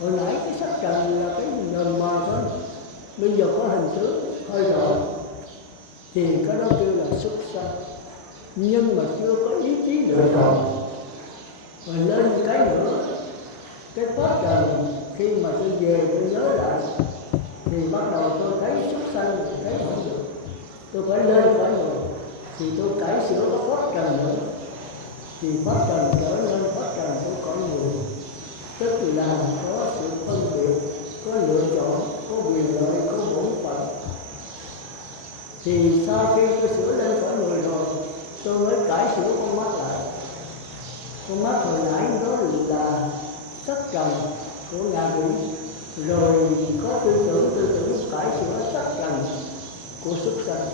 hồi nãy cái sắc trần là cái nền mờ thôi, bây giờ có hình tướng hơi rõ thì cái đó kêu là xuất sanh, nhưng mà chưa có ý chí lựa chọn. Rồi lên cái nữa, cái pháp trần khi mà tôi về tôi nhớ lại thì bắt đầu tôi thấy xuất sanh, thấy không được, tôi phải lên khỏi người thì tôi cải sửa cái pháp trần nữa, thì pháp trần trở nên pháp trần của con người, tức là có sự phân biệt, có lựa chọn, có quyền lợi, có bổn phận. Thì sau khi tôi sửa lên khỏi người rồi, tôi mới cải sửa con mắt lại. Con mắt hồi nãy đó là sắc trần của ngạ quỷ, rồi có tư tưởng cải sửa sắc trần của xuất sanh,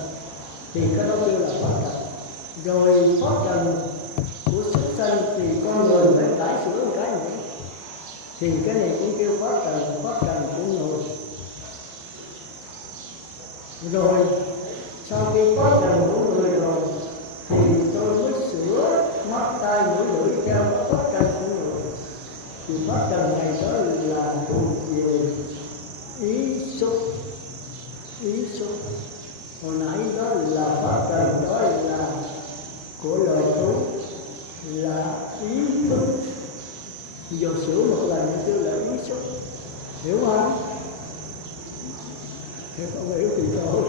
thì cái đó kêu là pháp trần. Rồi pháp trần của xuất sanh thì con người phải cải sửa một cái nữa, thì cái này cũng kêu pháp trần của người. Rồi sau khi pháp trần của người rồi thì tôi mới sửa mắt tai mũi lưỡi theo pháp trần của người. Thì pháp trần này đó là thuộc về ý xúc. Hồi nãy đó là pháp trần đó là của loài thú, là ý thức. Giờ sửa một lần kêu là ý xúc, hiểu không? Thì không hiểu thì thôi,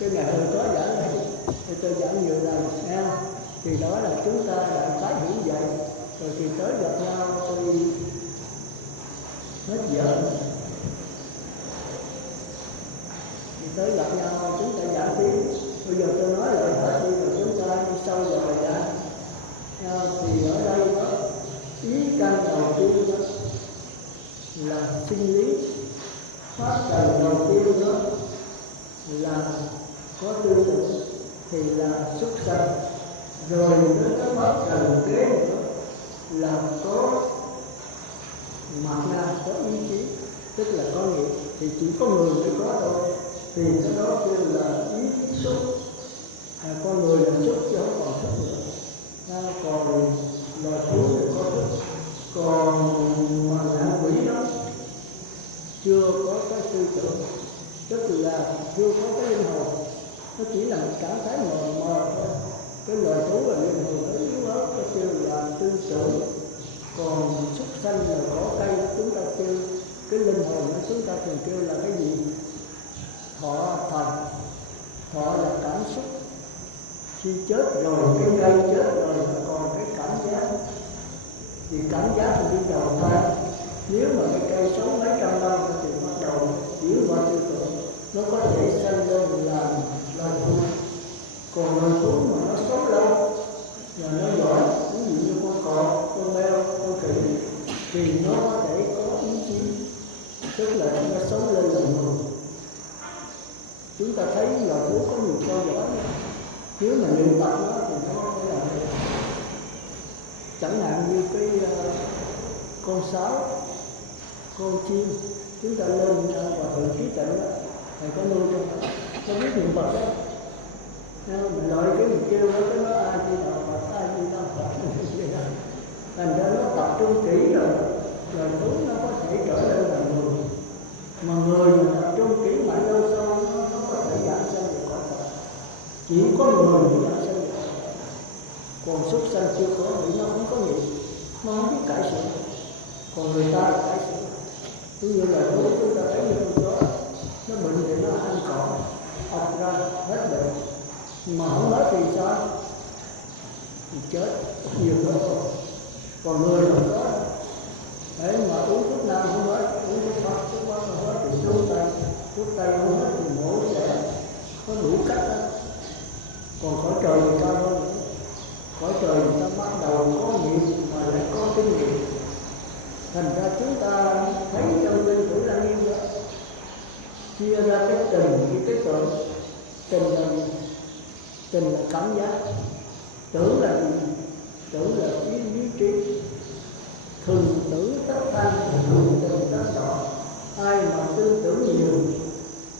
cái ngày hôm có giảng này thì tôi giảng nhiều lần nha. Thì đó là chúng ta đã tái hiểu vậy, rồi thì tới gặp nhau tôi hết giờ, thì tới gặp nhau chúng ta giảng tiếp. Bây giờ tôi nói lại hết đi rồi chúng ta đi sâu vào bài giảng. Thì ở đây đó, ý căn đầu tiên đó là sinh lý, pháp trần đầu tiên đó là có tư tưởng thì là xuất sanh, rồi đến cái pháp trần kế nữa là có mặt na, có ý chí, tức là có nghiệp, thì chỉ có người mới có thôi, thì cái đó kêu là ý xúc. Con người là xúc chứ không còn xúc nữa. Còn loài thú thì có xúc, còn mà ngạ quỷ đó chưa có cái tư tưởng, tức là chưa có cái linh hồn, nó chỉ là một cảm thấy mờ thôi. Cái loài thú là linh hồn nó yếu ớt, nó kêu là tư tưởng. Còn xuất sanh là cỏ cây, chúng ta kêu cái linh hồn nó, chúng ta thường kêu là cái gì? Thọ thần. Thọ là cảm xúc. Khi chết rồi, cái cây chết rồi còn cái cảm giác, thì cảm giác thì đi đầu thai. Nếu mà cái cây sống mấy trăm năm thì bắt đầu chuyển qua tư tưởng, nó có thể sanh lên làm loài thú. Còn loài thú mà nó sống lâu và nó giỏi, ví dụ như con cọp, con mèo, con khỉ, thì nó có thể có ý chí, tức là nó sống lên làm người. Chúng ta thấy loài thú có nhiều con giỏi, nếu mà luyện tập nó thì nó phải làm được. Chẳng hạn như cái con sáo, con chim, chúng ta lên và thử trí tịnh đó, thầy có nuôi cho nó biết niệm Phật đó. Mình nói cái mình kêu nó, cái nó ai đi đạo Phật, ai đi đạo Phật, thành ra nó tập trung kỹ rồi thú nó có thể trở lên là người. Mà người mà tập trung kỹ mạnh lâu sau nó có thể giảng sanh được cõi Phật. Chỉ có người mới giảng sanh được. Còn xuất sanh chưa có thì nó không có nghiệp, nó không biết cải sửa. Còn người ta là cải sửa. Ví dụ là thú chúng ta thấy như con chó, nó bệnh thì nó ăn cỏ, ọc ra hết bệnh. Mà không nói thì sao? Thì chết nhiều nữa thôi. Còn người là có Đấy mà uống thuốc nam không hết, uống thuốc bắc không hết thì thuốc tây không hết thì mổ sẽ có đủ cách đó. Còn cõi trời người ta hơn, cõi trời người ta bắt đầu có nghiệp mà lại có kinh nghiệm. Thành ra chúng ta thấy trong Linh Tử Lăng Nghiêm đó chia ra cái tình với cái tưởng. Tình là cảm giác, tưởng là gì? Tưởng là lý trí. Thường tưởng tất thanh, thường tình tất đỏ. Ai mà tư tưởng nhiều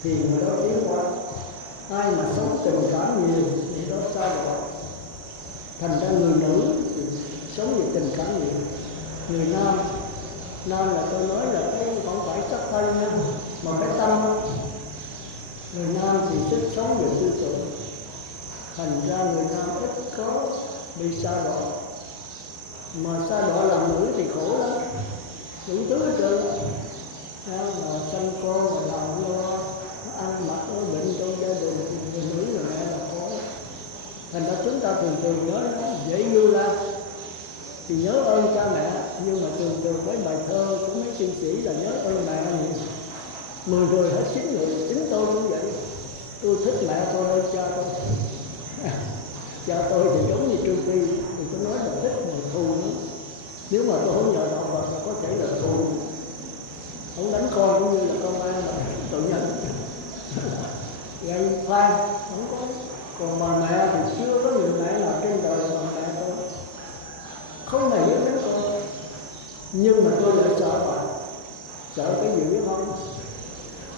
thì người đó tiến hóa, ai mà sống tình cảm nhiều thì đó xa đọa. Thành ra người nữ thì sống về tình cảm nhiều, người nam là tôi nói là cái không phải sắc thân nha, mà cái tâm. Người nam thì thích sống về tư tưởng, thành ra người nam ít có bị xa đọa. Mà xa đọa làm nữ thì khổ lắm, đủ thứ hết trơn. Mà sanh con mà làm lo ăn mặc nó bệnh trong gia đình, người nữ người mẹ là khổ. Thành ra chúng ta thường nói dễ Như Lai thì nhớ ơn cha mẹ, nhưng mà thường với bài thơ của mấy tiên sĩ là nhớ ơn mẹ nhiều. 10 người hết 9 người, chính tôi cũng vậy. Tôi thích mẹ tôi hơn cha tôi. Cha tôi thì giống như Trương Phi, thì tôi nói là thích mà thù nữa. Nếu mà tôi không nhờ đạo Phật là có thể là thù. Không đánh con cũng như là công an mà tự nhận. Gây khoan, không có. Còn bà mẹ thì chưa có người mẹ nào trên đời mà mẹ tôi không này với mấy con. Nhưng mà tôi lại sợ bà. Sợ cái gì biết không?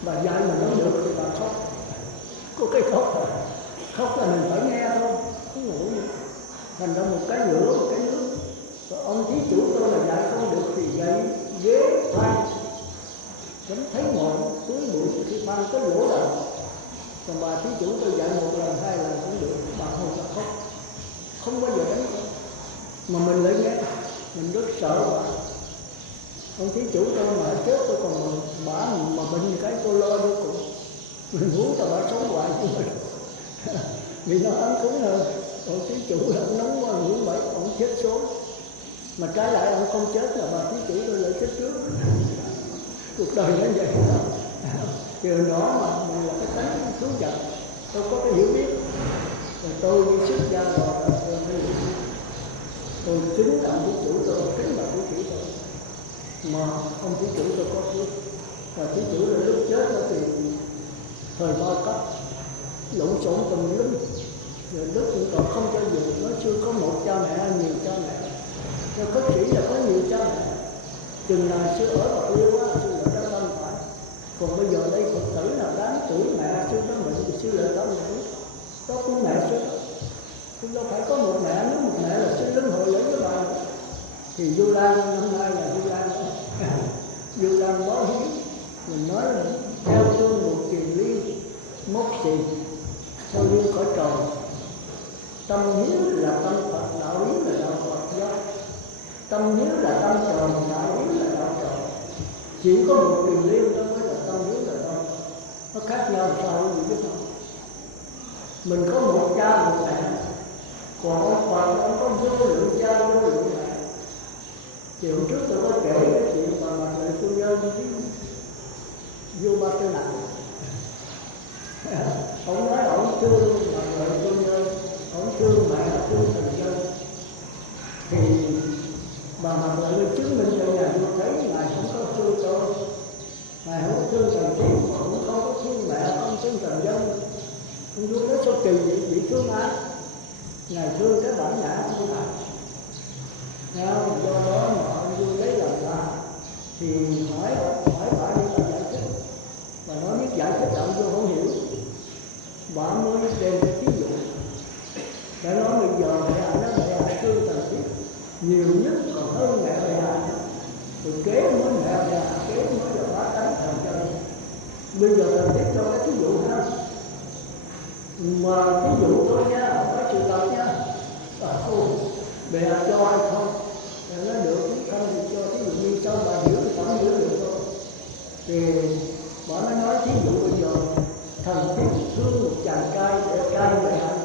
Bà dạy mà nói được thì bà khóc. Có cái khóc à? Khóc là mình phải nghe thôi, không ngủ nữa. Thành ra một cái lửa, một cái nước. Và ông thí chủ tôi là dạy không được thì dạy ghế khoan. Vẫn thấy ngọn túi bụi khi mang tới lỗ đầu. Còn bà thí chủ tôi dạy 1 lần 2 lần cũng được, bà không là khóc. Không bao giờ đánh con. Mà mình lại nghe, mình rất sợ bà. Ông thí chủ tôi mà chết tôi còn bà mà bệnh cái tôi lo vô cùng. Mình muốn cho bà sống hoài chứ mình. Vì nó ấm cúng hơn. Ông thí chủ là ông nóng quá, ngủ bậy, ông chết sớm. Mà trái lại ông không chết là bà thí chủ tôi lại chết trước. Cuộc đời nó vậy đó. Điều đó mà mình là cái tánh thú vật. Tôi có cái hiểu biết. Rồi tôi đi xuất gia rồi tôi kính là thí chủ tôi, kính là thí chủ tôi. Mà ông thí chủ tôi có phước. Và thí chủ là lúc chết đó thì thời bao cấp lộn xộn tùm lum. Rồi lúc cũng còn không cho dù, nó chưa có một cha mẹ, nhiều cha mẹ. Nó có chỉ là có nhiều cha mẹ. Chừng nào xưa ở Bạc Liêu á, xưa là cháu tâm phải. Còn bây giờ đây Phật tử nào đáng tuổi mẹ xưa có bệnh thì xưa lại có mẹ. Có của mẹ xưa đó. Chúng đâu phải có một mẹ, nếu một mẹ là xưa linh hội lấy với bà. Thì Vu Lan năm nay là Vu Lan. Vu Lan báo hiếu. Mình nói là theo chương một kiền liên, mốc xì, theo liên cõi trời. Tâm hiếu là tâm Phật, đạo hiếu là đạo Phật giáo. Tâm hiếu là tâm trời, đạo hiếu là đạo trời. Chỉ có một kiền liên đó mới là tâm hiếu là tâm Phật. Nó khác nhau sao quý vị biết không? Mình có một cha một mẹ, còn ông Phật ông có vô lượng cha vô lượng mẹ. Thì hôm trước tôi có kể cái chuyện mà Mặt Lợi Phu Nhân vô Ba Tư Nặng. Ông nói ông thương Mặt Lợi Phu Nhân, ông thương mẹ, thương thần dân. Thì bà Mặt Lợi chứng minh cho nhà vua thấy ngài không có thương tôi, ngài không có thương thần thiết, cũng không có thương mẹ, không thương thần dân. Ông vua nói sao kỳ vậy, bị thương ai? Ngài thương cái bản ngã của ngài. Do đó mà ông vua lấy lòng bà thì hỏi bà đi bà giải thích. Bà nói biết giải thích ông vua không hiểu. Bà mới đem cái thí dụ. Đã nói bây giờ mẹ nó thương thần thiết nhiều nhất còn hơn mẹ bệ hạ. Rồi kế mới mẹ bệ hạ, kế mới là bá tánh thần dân. Bây giờ thần thiết cho cái thí dụ ha. Mà thí dụ thôi nha, không phải sự thật nha. Bệ hạ cho ai không? Bệ nó được, không thì cho thí dụ như sao bà hiểu thì không hiểu được thôi. Thì bà nó nói thí dụ bây giờ thần thiết thương một chàng trai để trai bệ hạ.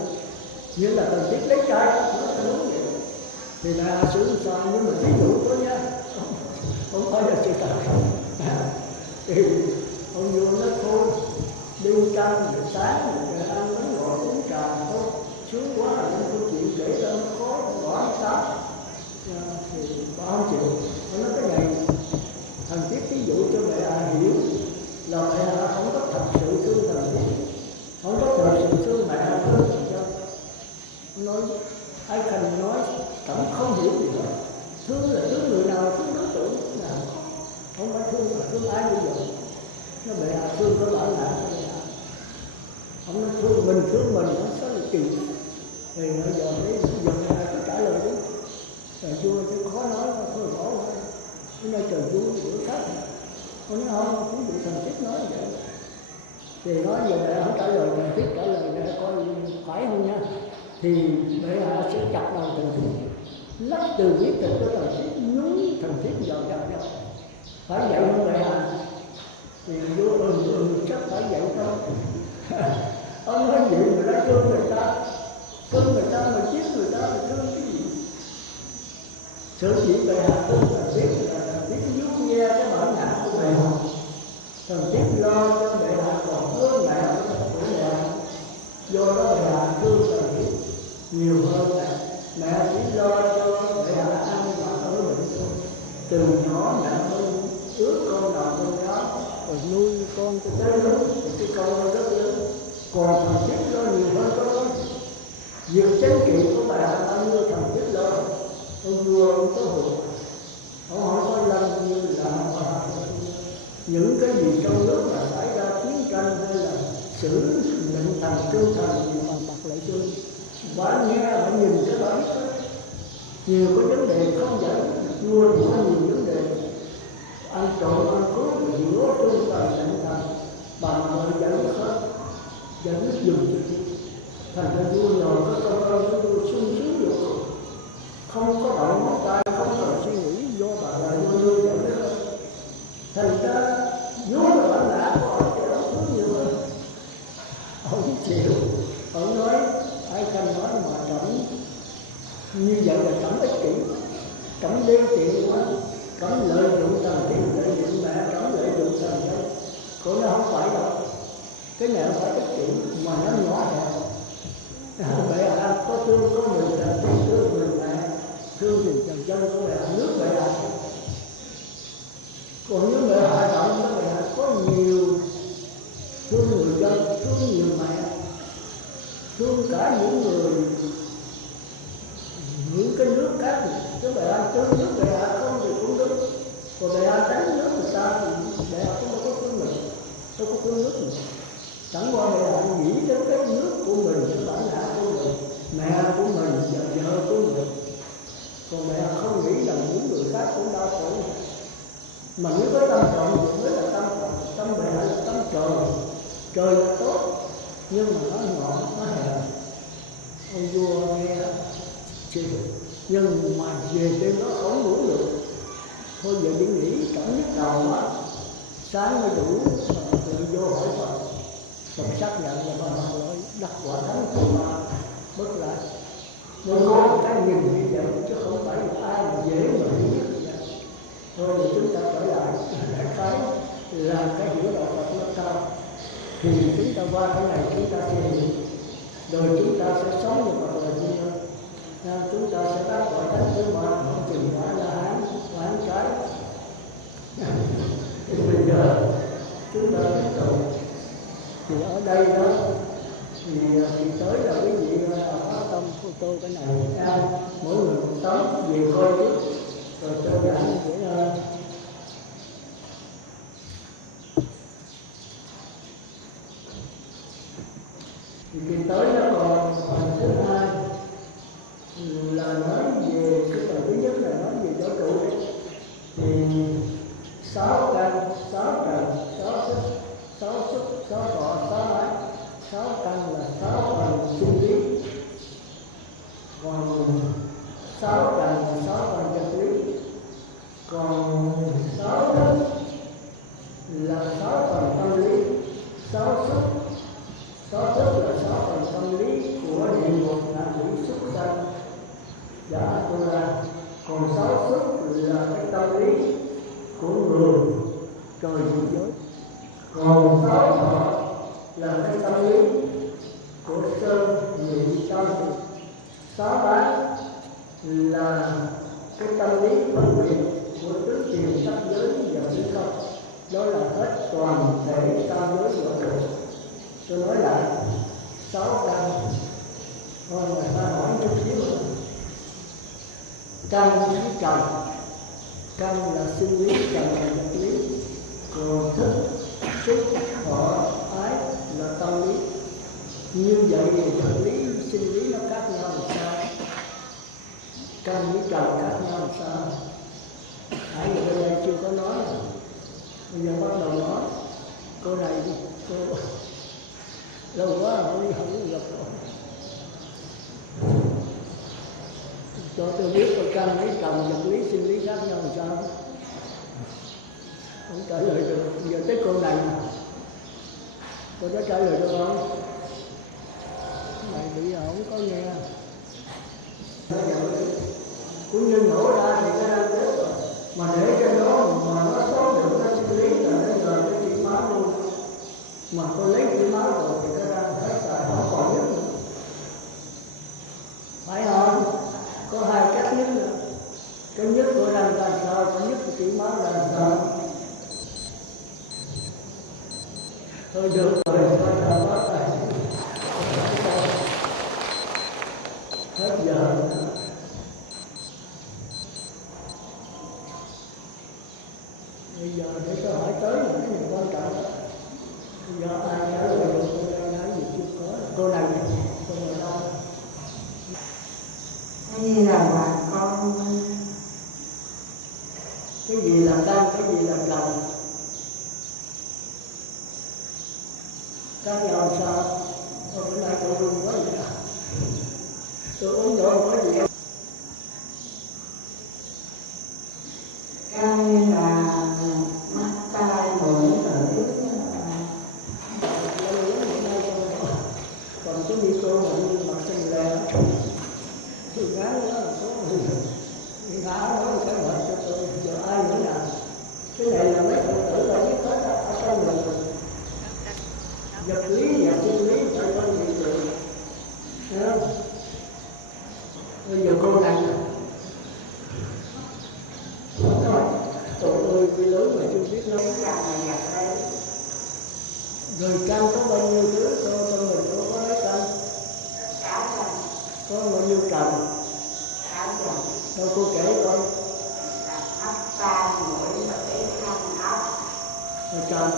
Nhưng là thần thiết lấy trai đó, nó đúng vậy. Thì bệ hạ xử sao, nhưng mà thí dụ thôi nha. không phải là sự thật. Thì ông vua nói thôi đi canh rồi sáng rồi ăn bánh ngọt uống trà thôi, sướng quá là những câu chuyện để cho nó khó bỏ nó sao thì bà không chịu. Nó nói cái này thần thiết ví dụ cho mẹ hiểu là mẹ không có thật sự thương thần thiết, không có thật sự thương mẹ thương thần cho. Nói ai Khanh nói cảm không hiểu gì hết. Thương là thương người nào, thương đối tượng nào, không phải thương là thương ai bây giờ. Nó mẹ thương có bản lãnh của mẹ. Ông nói thương mình nó sao là kỳ. Thì bây giờ mẹ cứ trả lời đúng. Trời vua chứ khó nói thôi bỏ qua. Nó nói trời vua bữa khác. Ông nói không, cũng bị thần thiết nói vậy. Thì nói giờ mẹ không trả lời, thần thiết trả lời mẹ coi phải không nha. Thì mẹ sẽ chặt đầu thần thiết, lắc từ viết từ cho thần thiết, nhúng thần thiết vào nhau. Phải vậy không mẹ thì vua chắc phải vậy thôi. Ông nói vậy mà đã thương người ta mà giết người ta thì thương cái gì? Sở dĩ bệ hạ thương thần thiết là thần thiết vuốt nghe cái bản ngã của bệ hạ, thần thiết lo cho bệ hạ còn hơn mẹ của bệ hạ. Do đó bệ hạ thương thần thiết nhiều hơn mẹ chỉ lo cho bệ hạ ăn mặc ở bệnh thôi. Từ nhỏ mẹ hơn ước con nào con đó rồi nuôi con cho tới lớn thì cái con nó rất lớn. Còn thần thiết lo nhiều hơn con. Việc chánh trị của bà bao nhiêu thần thiết lo. Ông vua ông có hụt, ông hỏi có lâm như là những cái gì trong nước mà xảy ra chiến tranh hay là xử lệnh thần trung thần gì mà bạc lại chung. Bà nghe bà nhìn cái bà biết đó. Nhiều cái vấn đề không giải vua thì có nhiều vấn đề ăn trộm ăn cướp bị đố trung thần lệnh thần bà mà giải quyết hết, giải quyết dùng cho chị. Thành ra vua nhờ có công ơn của vua sung sướng vô cùng, không có động ngón tay, không cần suy nghĩ, do bà là vua giải quyết hết. Thành ra vua là bản ngã của ông thì ông thương nhiều hơn. Ông chịu, ông nói ai Khanh nói mà Trẫm như vậy là Trẫm ích kỷ, Trẫm đê tiện quá, Trẫm lợi dụng thần thiết, lợi dụng mẹ, Trẫm lợi dụng thần đây. Cô nó không phải đâu, cái này không phải ích kỷ mà nó nhỏ hẹp. Bệ hạ có thương có người thần thiết, thương người mẹ, thương thì trần dân của bệ hạ, nước bệ hạ. Còn nếu bệ hạ rộng đó, bệ hạ có nhiều thương người dân, thương nhiều mẹ, thương cả những người những cái nước khác. Chứ bệ hạ thương nước bệ hạ không thì cũng đúng. Còn bệ hạ đánh nước người ta thì bệ hạ cũng đâu có thương mình, đâu có thương nước mình. Chẳng qua bệ hạ nghĩ đến cái nước của mình, cái bản ngã của mình, mẹ của mình, vợ của mình. Còn mẹ không nghĩ rằng những người khác cũng đau khổ. Mà nếu có tâm trọng thì mới là tâm trọng. Tâm mẹ là tâm trời, trời là tốt, nhưng mà nó nhỏ, nó hẹp. Ông vua nghe chịu, nhưng mà về trên nó không ngủ được. Thôi giờ đi nghỉ, cảm nhức đầu quá, sáng mới đủ, rồi vô hỏi Phật. Phật xác nhận là bà nói đắc quả thánh của bà bất lại. Nó có cái nhìn như vậy chứ không phải là ai mà dễ mà hiểu như vậy. Thôi thì chúng ta trở lại đại khái là cái hiểu đạo Phật nó cao. Thì chúng ta qua cái này chúng ta sẽ hiểu, rồi chúng ta sẽ sống như một đời như nhau. Chúng ta sẽ đắc quả thánh của bà, không chừng quả là hán trái. Thì bây giờ chúng ta tiếp tục. Thì ở đây đó thì tới là quý vị phát tâm photo cái này mỗi người một tấm về coi trước rồi cho giảng để thì tới đó còn phần thứ hai là nói về cái phần thứ nhất là nói về giáo trụ đấy. Thì 6 căn, 6 trần, 6 sức, 6 sức, 6 thọ, 6 ái. 6 căn là 6 phần sinh lý, còn 6 trần là 6 phần vật lý, còn 6 thức là 6 phần tâm lý, 6 sức, 6 thức là 6 phần tâm lý của địa ngục, ngạ quỷ, súc sanh, giả tu la. Còn 6 sức là cái tâm lý của người trời diệu giới. Còn sáu thọ là cái tâm lý của sơ nhị tam thực. Sáu bát là cái tâm lý phân biệt của tứ thiền sắc giới và tứ không. Đó là hết toàn thể tam giới võ độ. Tôi nói lại 6 căn. Thôi người ta hỏi chút xíu nữa. Căn với trần. Căn là sinh lý, trần là vật lý. Còn thức, xúc, thọ, ái là tâm lý. Như vậy thì vật lý, sinh lý nó khác nhau làm sao? Căn với trần khác nhau làm sao? Hãy người bên đây chưa có nói. Bây giờ bắt đầu nói. Cô này đi, cô lâu quá không gặp rồi. Cho tôi biết tôi căn mấy trần vật lý sinh lý khác nhau làm sao? Không trả lời được. Bây giờ tới cô này, cô có trả lời được không? Này bây giờ không có nghe. Cũng như nổ ra thì cái đang chết rồi. Mà để cho nó mà nó tốt được cái sinh lý là bây giờ cái chỉ máu luôn. Mà tôi lấy chỉ máu rồi thì cái đang hết rồi, không còn nhất nữa. Phải không? Có hai cách nhất nữa. Cái nhất của đang là sao? Cái nhất của chỉ máu là sao? Thôi được rồi, thôi là bắt rồi. Hết giờ nữa. Bây giờ để tôi hỏi tới là cái điều quan trọng đó. Bây giờ ai trả lời được, cô đang nói gì chưa có. Cô này, cô này đâu? Cái gì là bà con? Cái gì là căn, cái gì là trần? Các nhau sao? Bữa nay tôi run quá vậy. Tôi uống vô không có gì. Căn là mắt, tai, mũi, lưỡi. Còn cái đi cô mà mặt xanh lè thì ngáo quá là có ngáo nó phải hỏi cho tôi giờ ai nữa nào. Cái này là mấy phụ tử là biết hết ở trong mình. Vật lý và sinh lý phải có gì được. Thấy không? Bây giờ cô này tụi tôi bị lớn mà chưa biết lắm. Rồi căn có bao nhiêu thứ, con mình có mấy căn? Có bao nhiêu trần? Đâu cô kể coi. Mắt, tai, mũi, lưỡi, thân, ốc. Rồi trần.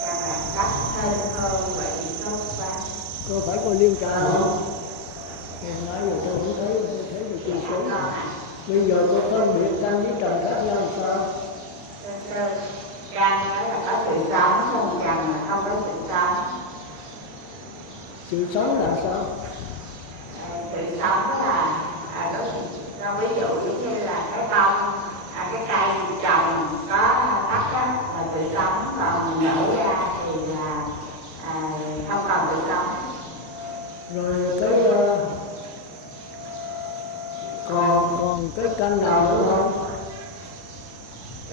Căn là sắc, thân, hương, vị, xúc, pháp. Cô phải coi liên trà không? Cô nói rồi tôi không thấy, tôi thấy được chưa sống. Bây giờ cô phân biệt căn với trần khác nhau làm sao? Căn là có sự sống, còn trần là không có sự sống. Sự sống là sao? Sự sống là ví dụ như là cái bông, cái cây trồng có đất á, là sự sống, còn nở ra thì là không còn sự sống. Rồi cái còn cái căn nào nữa không?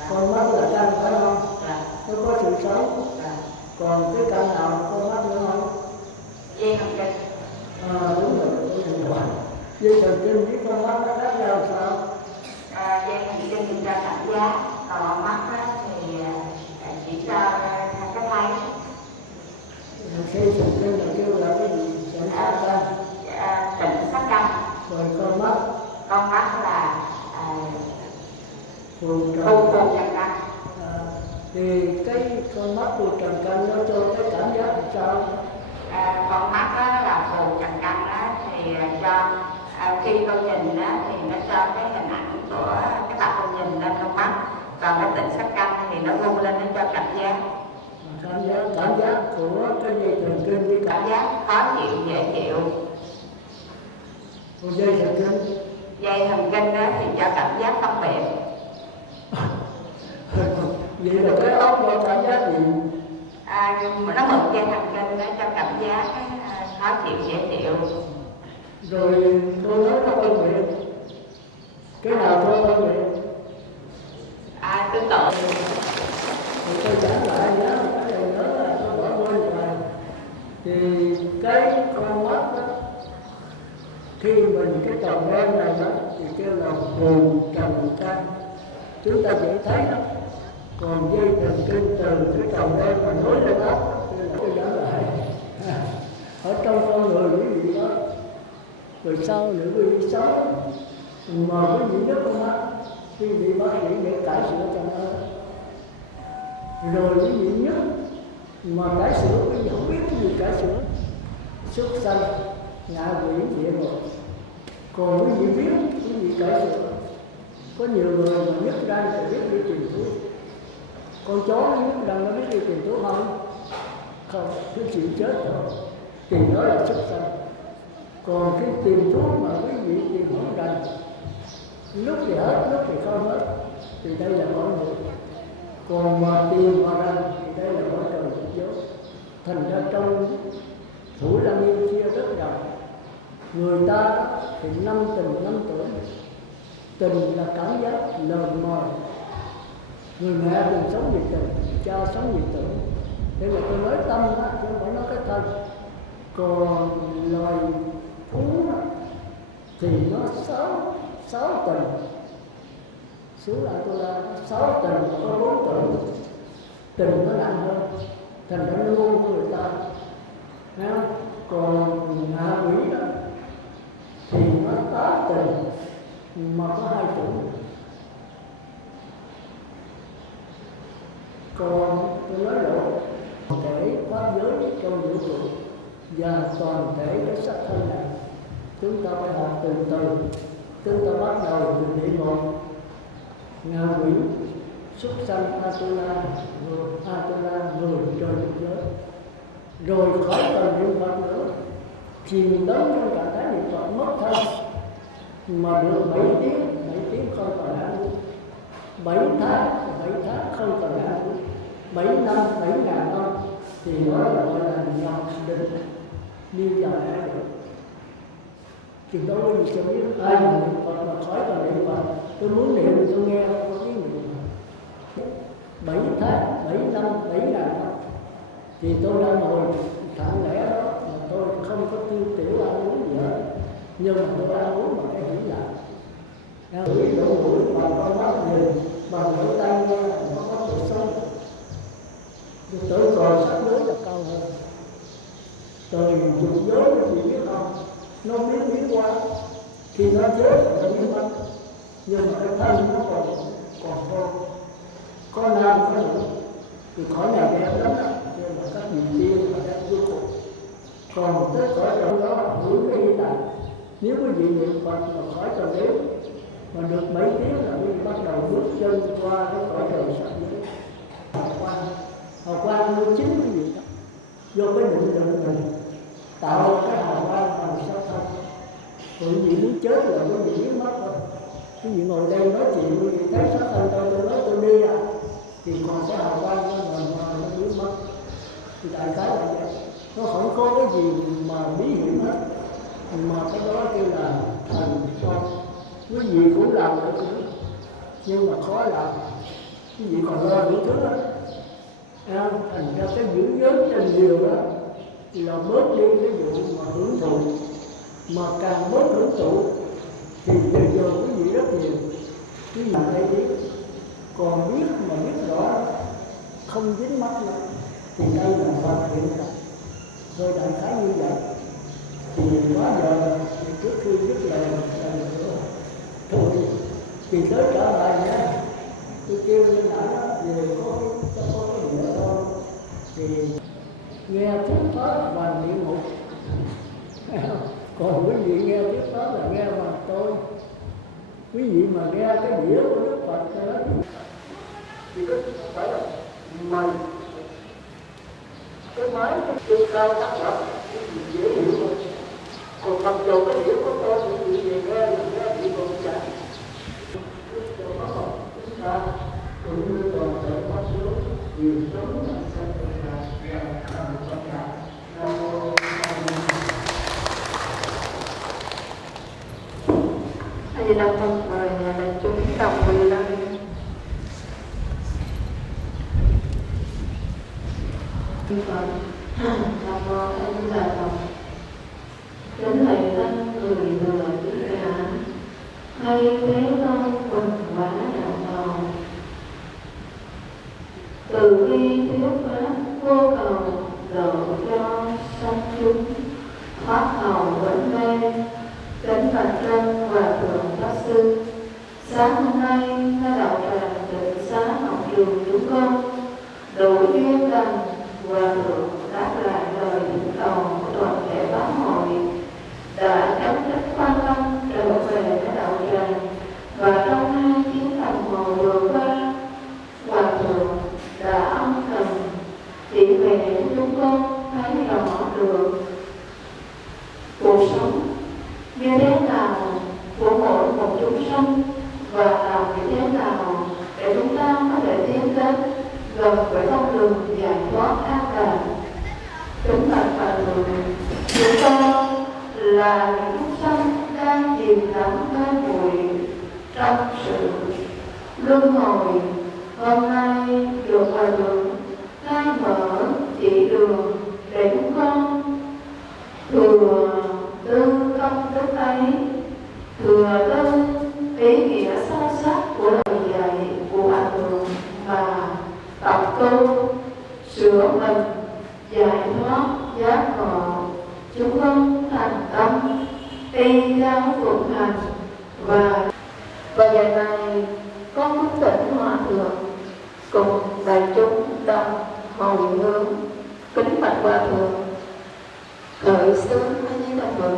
Con mắt là căn phải không? Nó có sự sống. Còn cái căn nào con mắt nữa không? Dây thần kinh. Đúng rồi, tôi nhìn rồi. Dây thần kinh với con mắt nó khác nhau sao? Dây thần kinh thì cho cảm giác, còn mắt thì chỉ cho cái thấy. Dây thần kinh là kêu là cái gì? Tỉnh sắc căn. Tỉnh sắc căn. Rồi con mắt là phù trần căn. Thì cái con mắt phù trần căn nó cho cái cảm giác làm sao? Con mắt là phù trần căn thì cho khi con nhìn thì nó cho cái hình ảnh của cái tập con nhìn lên con mắt, còn cái tỉnh sắc căn thì nó rung lên nó cho cảm giác của cái dây thần kinh với cảm giác khó chịu, dễ chịu. Còn dây thần kinh thì cho cảm giác phân biệt. Vậy là cái óc nó cảm giác gì? Nó mượn dây thần kinh để cho cảm giác khó chịu, dễ chịu. Rồi tôi nói nó phân biệt. Cái nào tôi phân biệt? Tương tự. tròn đen này đó thì kêu là hồn trần căn, chúng ta dễ thấy đó. Còn dây thần kinh từ cái tròn đen mà nối lên đó cái đó là hay. Ở trong con người quý vị đó, rồi sau nữa quý vị sống mà quý vị nhớ không á, quý vị bác sĩ để cải sửa cho nó, rồi quý vị nhớ mà cải sửa quý vị không biết cái gì cải sửa, xuất sanh ngạ quỷ địa ngục. Còn quý vị biết quý vị cải sửa. Có nhiều người mà nhức răng thì biết đi tìm thuốc, con chó nó nhức răng nó biết đi tìm thuốc không? Không, cứ chịu chết thôi, thì đó là xuất sanh. Còn cái tìm thuốc mà quý vị tìm không rành, lúc thì hết, lúc thì không hết, thì đây là con người. Còn mà tìm mà rành thì đây là con trời của Chúa. Thành ra trong Thủ Lăng Nghiêm chia rất rộng. Người ta thì năm tình năm tưởng. Tình là cảm giác lời mời. Người mẹ từng sống vì tình, cha sống vì tưởng. Thế là tôi nói tâm đó, chứ không phải nói cái thân. Còn loài thú đó, thì nó sáu tình. Xuống lại tôi là 6 tình, có 4 tưởng. Tình nó nặng hơn, thành ra nó ngu của người ta. Còn ngạ quỷ đó thì nó 8 tình mà có 2 tưởng. Còn tôi nói lộ thể pháp giới trong vũ trụ và toàn thể cái sắc thân này, chúng ta phải học từ từ. Chúng ta bắt đầu từ địa ngục, ngạ quỷ, xuất sanh Atula, người trời giới, rồi khỏi cần niệm Phật nữa, chìm đắm trong trạng thái niệm Phật mất thân, mà được 7 tiếng không còn ăn uống, 7 tháng không còn ăn uống, 7 năm, 7 ngàn năm, thì đó là gọi là nhập định, đi vào ai được. Chừng đó quý vị sẽ biết ai mà niệm Phật mà khỏi cần niệm Phật. Tôi muốn niệm tôi nghe không có tiếng niệm. 7 tháng, 7 năm, 7 ngàn năm thì tôi đang ngồi thẳng lẽ đó mà tôi không có tiêu tiểu ăn uống gì hết, nhưng mà tôi ăn uống bằng cái hỷ lạc, hỷ lỗ mũi bằng con mắt nhìn, bằng lỗ tai nghe, nó có cuộc sống. Tử còn sắc giới là cao hơn. Từ dục giới nó chỉ biết không, nó biến qua, khi nó chết nó biến mất, nhưng mà cái thân nó còn thôi. Có nam có nữ thì khỏi này đẹp lắm đó, nhưng mà các vị tiên và các vô cùng. Còn tới cõi trong đó hướng cái ý này, nếu quý vị niệm Phật mà khỏi cần đếm mà được 7 tiếng là quý vị bắt đầu bước chân qua cái cõi trời sắc giới. Hào quang nó chính quý vị đó, vô cái định lượng mình tạo cái hào quang bằng sắc thân. Quý vị muốn chết là quý vị biến mất thôi. Quý vị ngồi đây nói chuyện, quý vị thấy sắc thân tôi nói tôi đi à, thì còn cái hào quang nó biến mất. Thì đại khái là vậy, nó không có cái gì mà bí hiểm hết, mà cái đó kêu là thành công. Quý vị cũng làm được thứ, nhưng mà khó làm. Quý vị còn lo đủ thứ hết. Thành ra cái giữ giới trên điều đó là bớt đi cái vụ mà hưởng thụ, mà càng bớt hưởng thụ thì giờ quý vị rất nhiều. Quý vị đây biết, còn biết mà biết rõ không dính mắt nữa thì đây là Phật hiện tại. Rồi đại khái như vậy thì quá giờ thì trước khi biết lời thôi thì tới trở lại nhé. Tôi kêu như nãy đó về có cái gì đó thôi thì nghe thuyết pháp và địa ngục. Còn quý vị nghe thuyết pháp là nghe bằng tôi. Quý vị mà nghe cái đĩa của Đức Phật đó thì có phải là mày cái máy trên cao tác lập quý vị dễ hiểu hơn. Còn mặc dù cái đĩa của tôi thì quý vị nghe là nghe bị còn chạy. Chúng ta cũng như toàn thể pháp giới đều sống là sanh và thành Phật đạo. Nam mô A Di Đà Phật. Mời đại chúng đồng quỳ lên. Phật. Nam mô A Di Đà Phật. Kính lạy thân người thừa biết cả hay thế non quần quá đạo màu. Từ bi thuyết pháp vô cầu độ cho sanh chúng, thoát hầu vấn mê. Kính bạch chân Hòa thượng Pháp sư, sáng hôm nay Ngài Đạo Tràng Tịnh Xá học trường chúng con đủ duyên lành, Hòa thượng đáp lại lời thỉnh cầu của toàn thể pháp hội đã chấm dứt quan tâm trở về Ngài Đạo Tràng. Và trong 2 tiếng đồng hồ vừa qua, Hòa thượng đã âm thầm chỉ về để chúng con thấy rõ được cuộc sống như thế nào của mỗi một chúng sanh, và làm như thế nào để chúng ta có thể tiến đến gần với con đường giải thoát an lạc. Chúng ta phải chúng con là những chúng sanh đang chìm đắm mê muội trong sự luân hồi. Hôm nay được Hòa thượng khai mở chỉ đường để chúng con thừa tư công đức ấy, thừa tư ý nghĩa sâu sắc của lời dạy của Hòa thượng mà tập tu sửa mình, giải thoát giác ngộ. Chúng con thành tâm y giáo phụng hành. Và giờ này con muốn thỉnh Hòa thượng cùng đại chúng đồng hồi hướng kính bạch Hòa thượng khởi xướng với những đồng mực.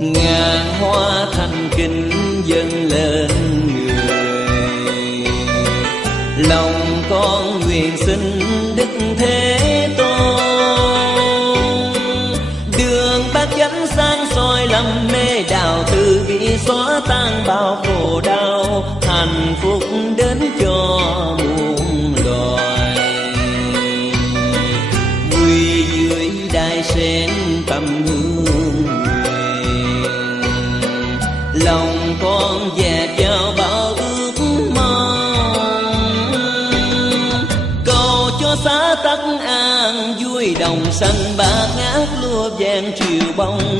Ngàn hoa thành kính dâng lên người, lòng con nguyện xin Đức Thế Tôn. Đường bát chánh sáng soi lầm mê đạo, từ bi xóa tan bao khổ đau, hạnh phúc đến cho muôn loài. Quy dưới đài sen tâm hương, lòng con dè cho bao ước mong. Cầu cho xã tắc an vui, đồng xanh bát ngát lúa vàng triều bông.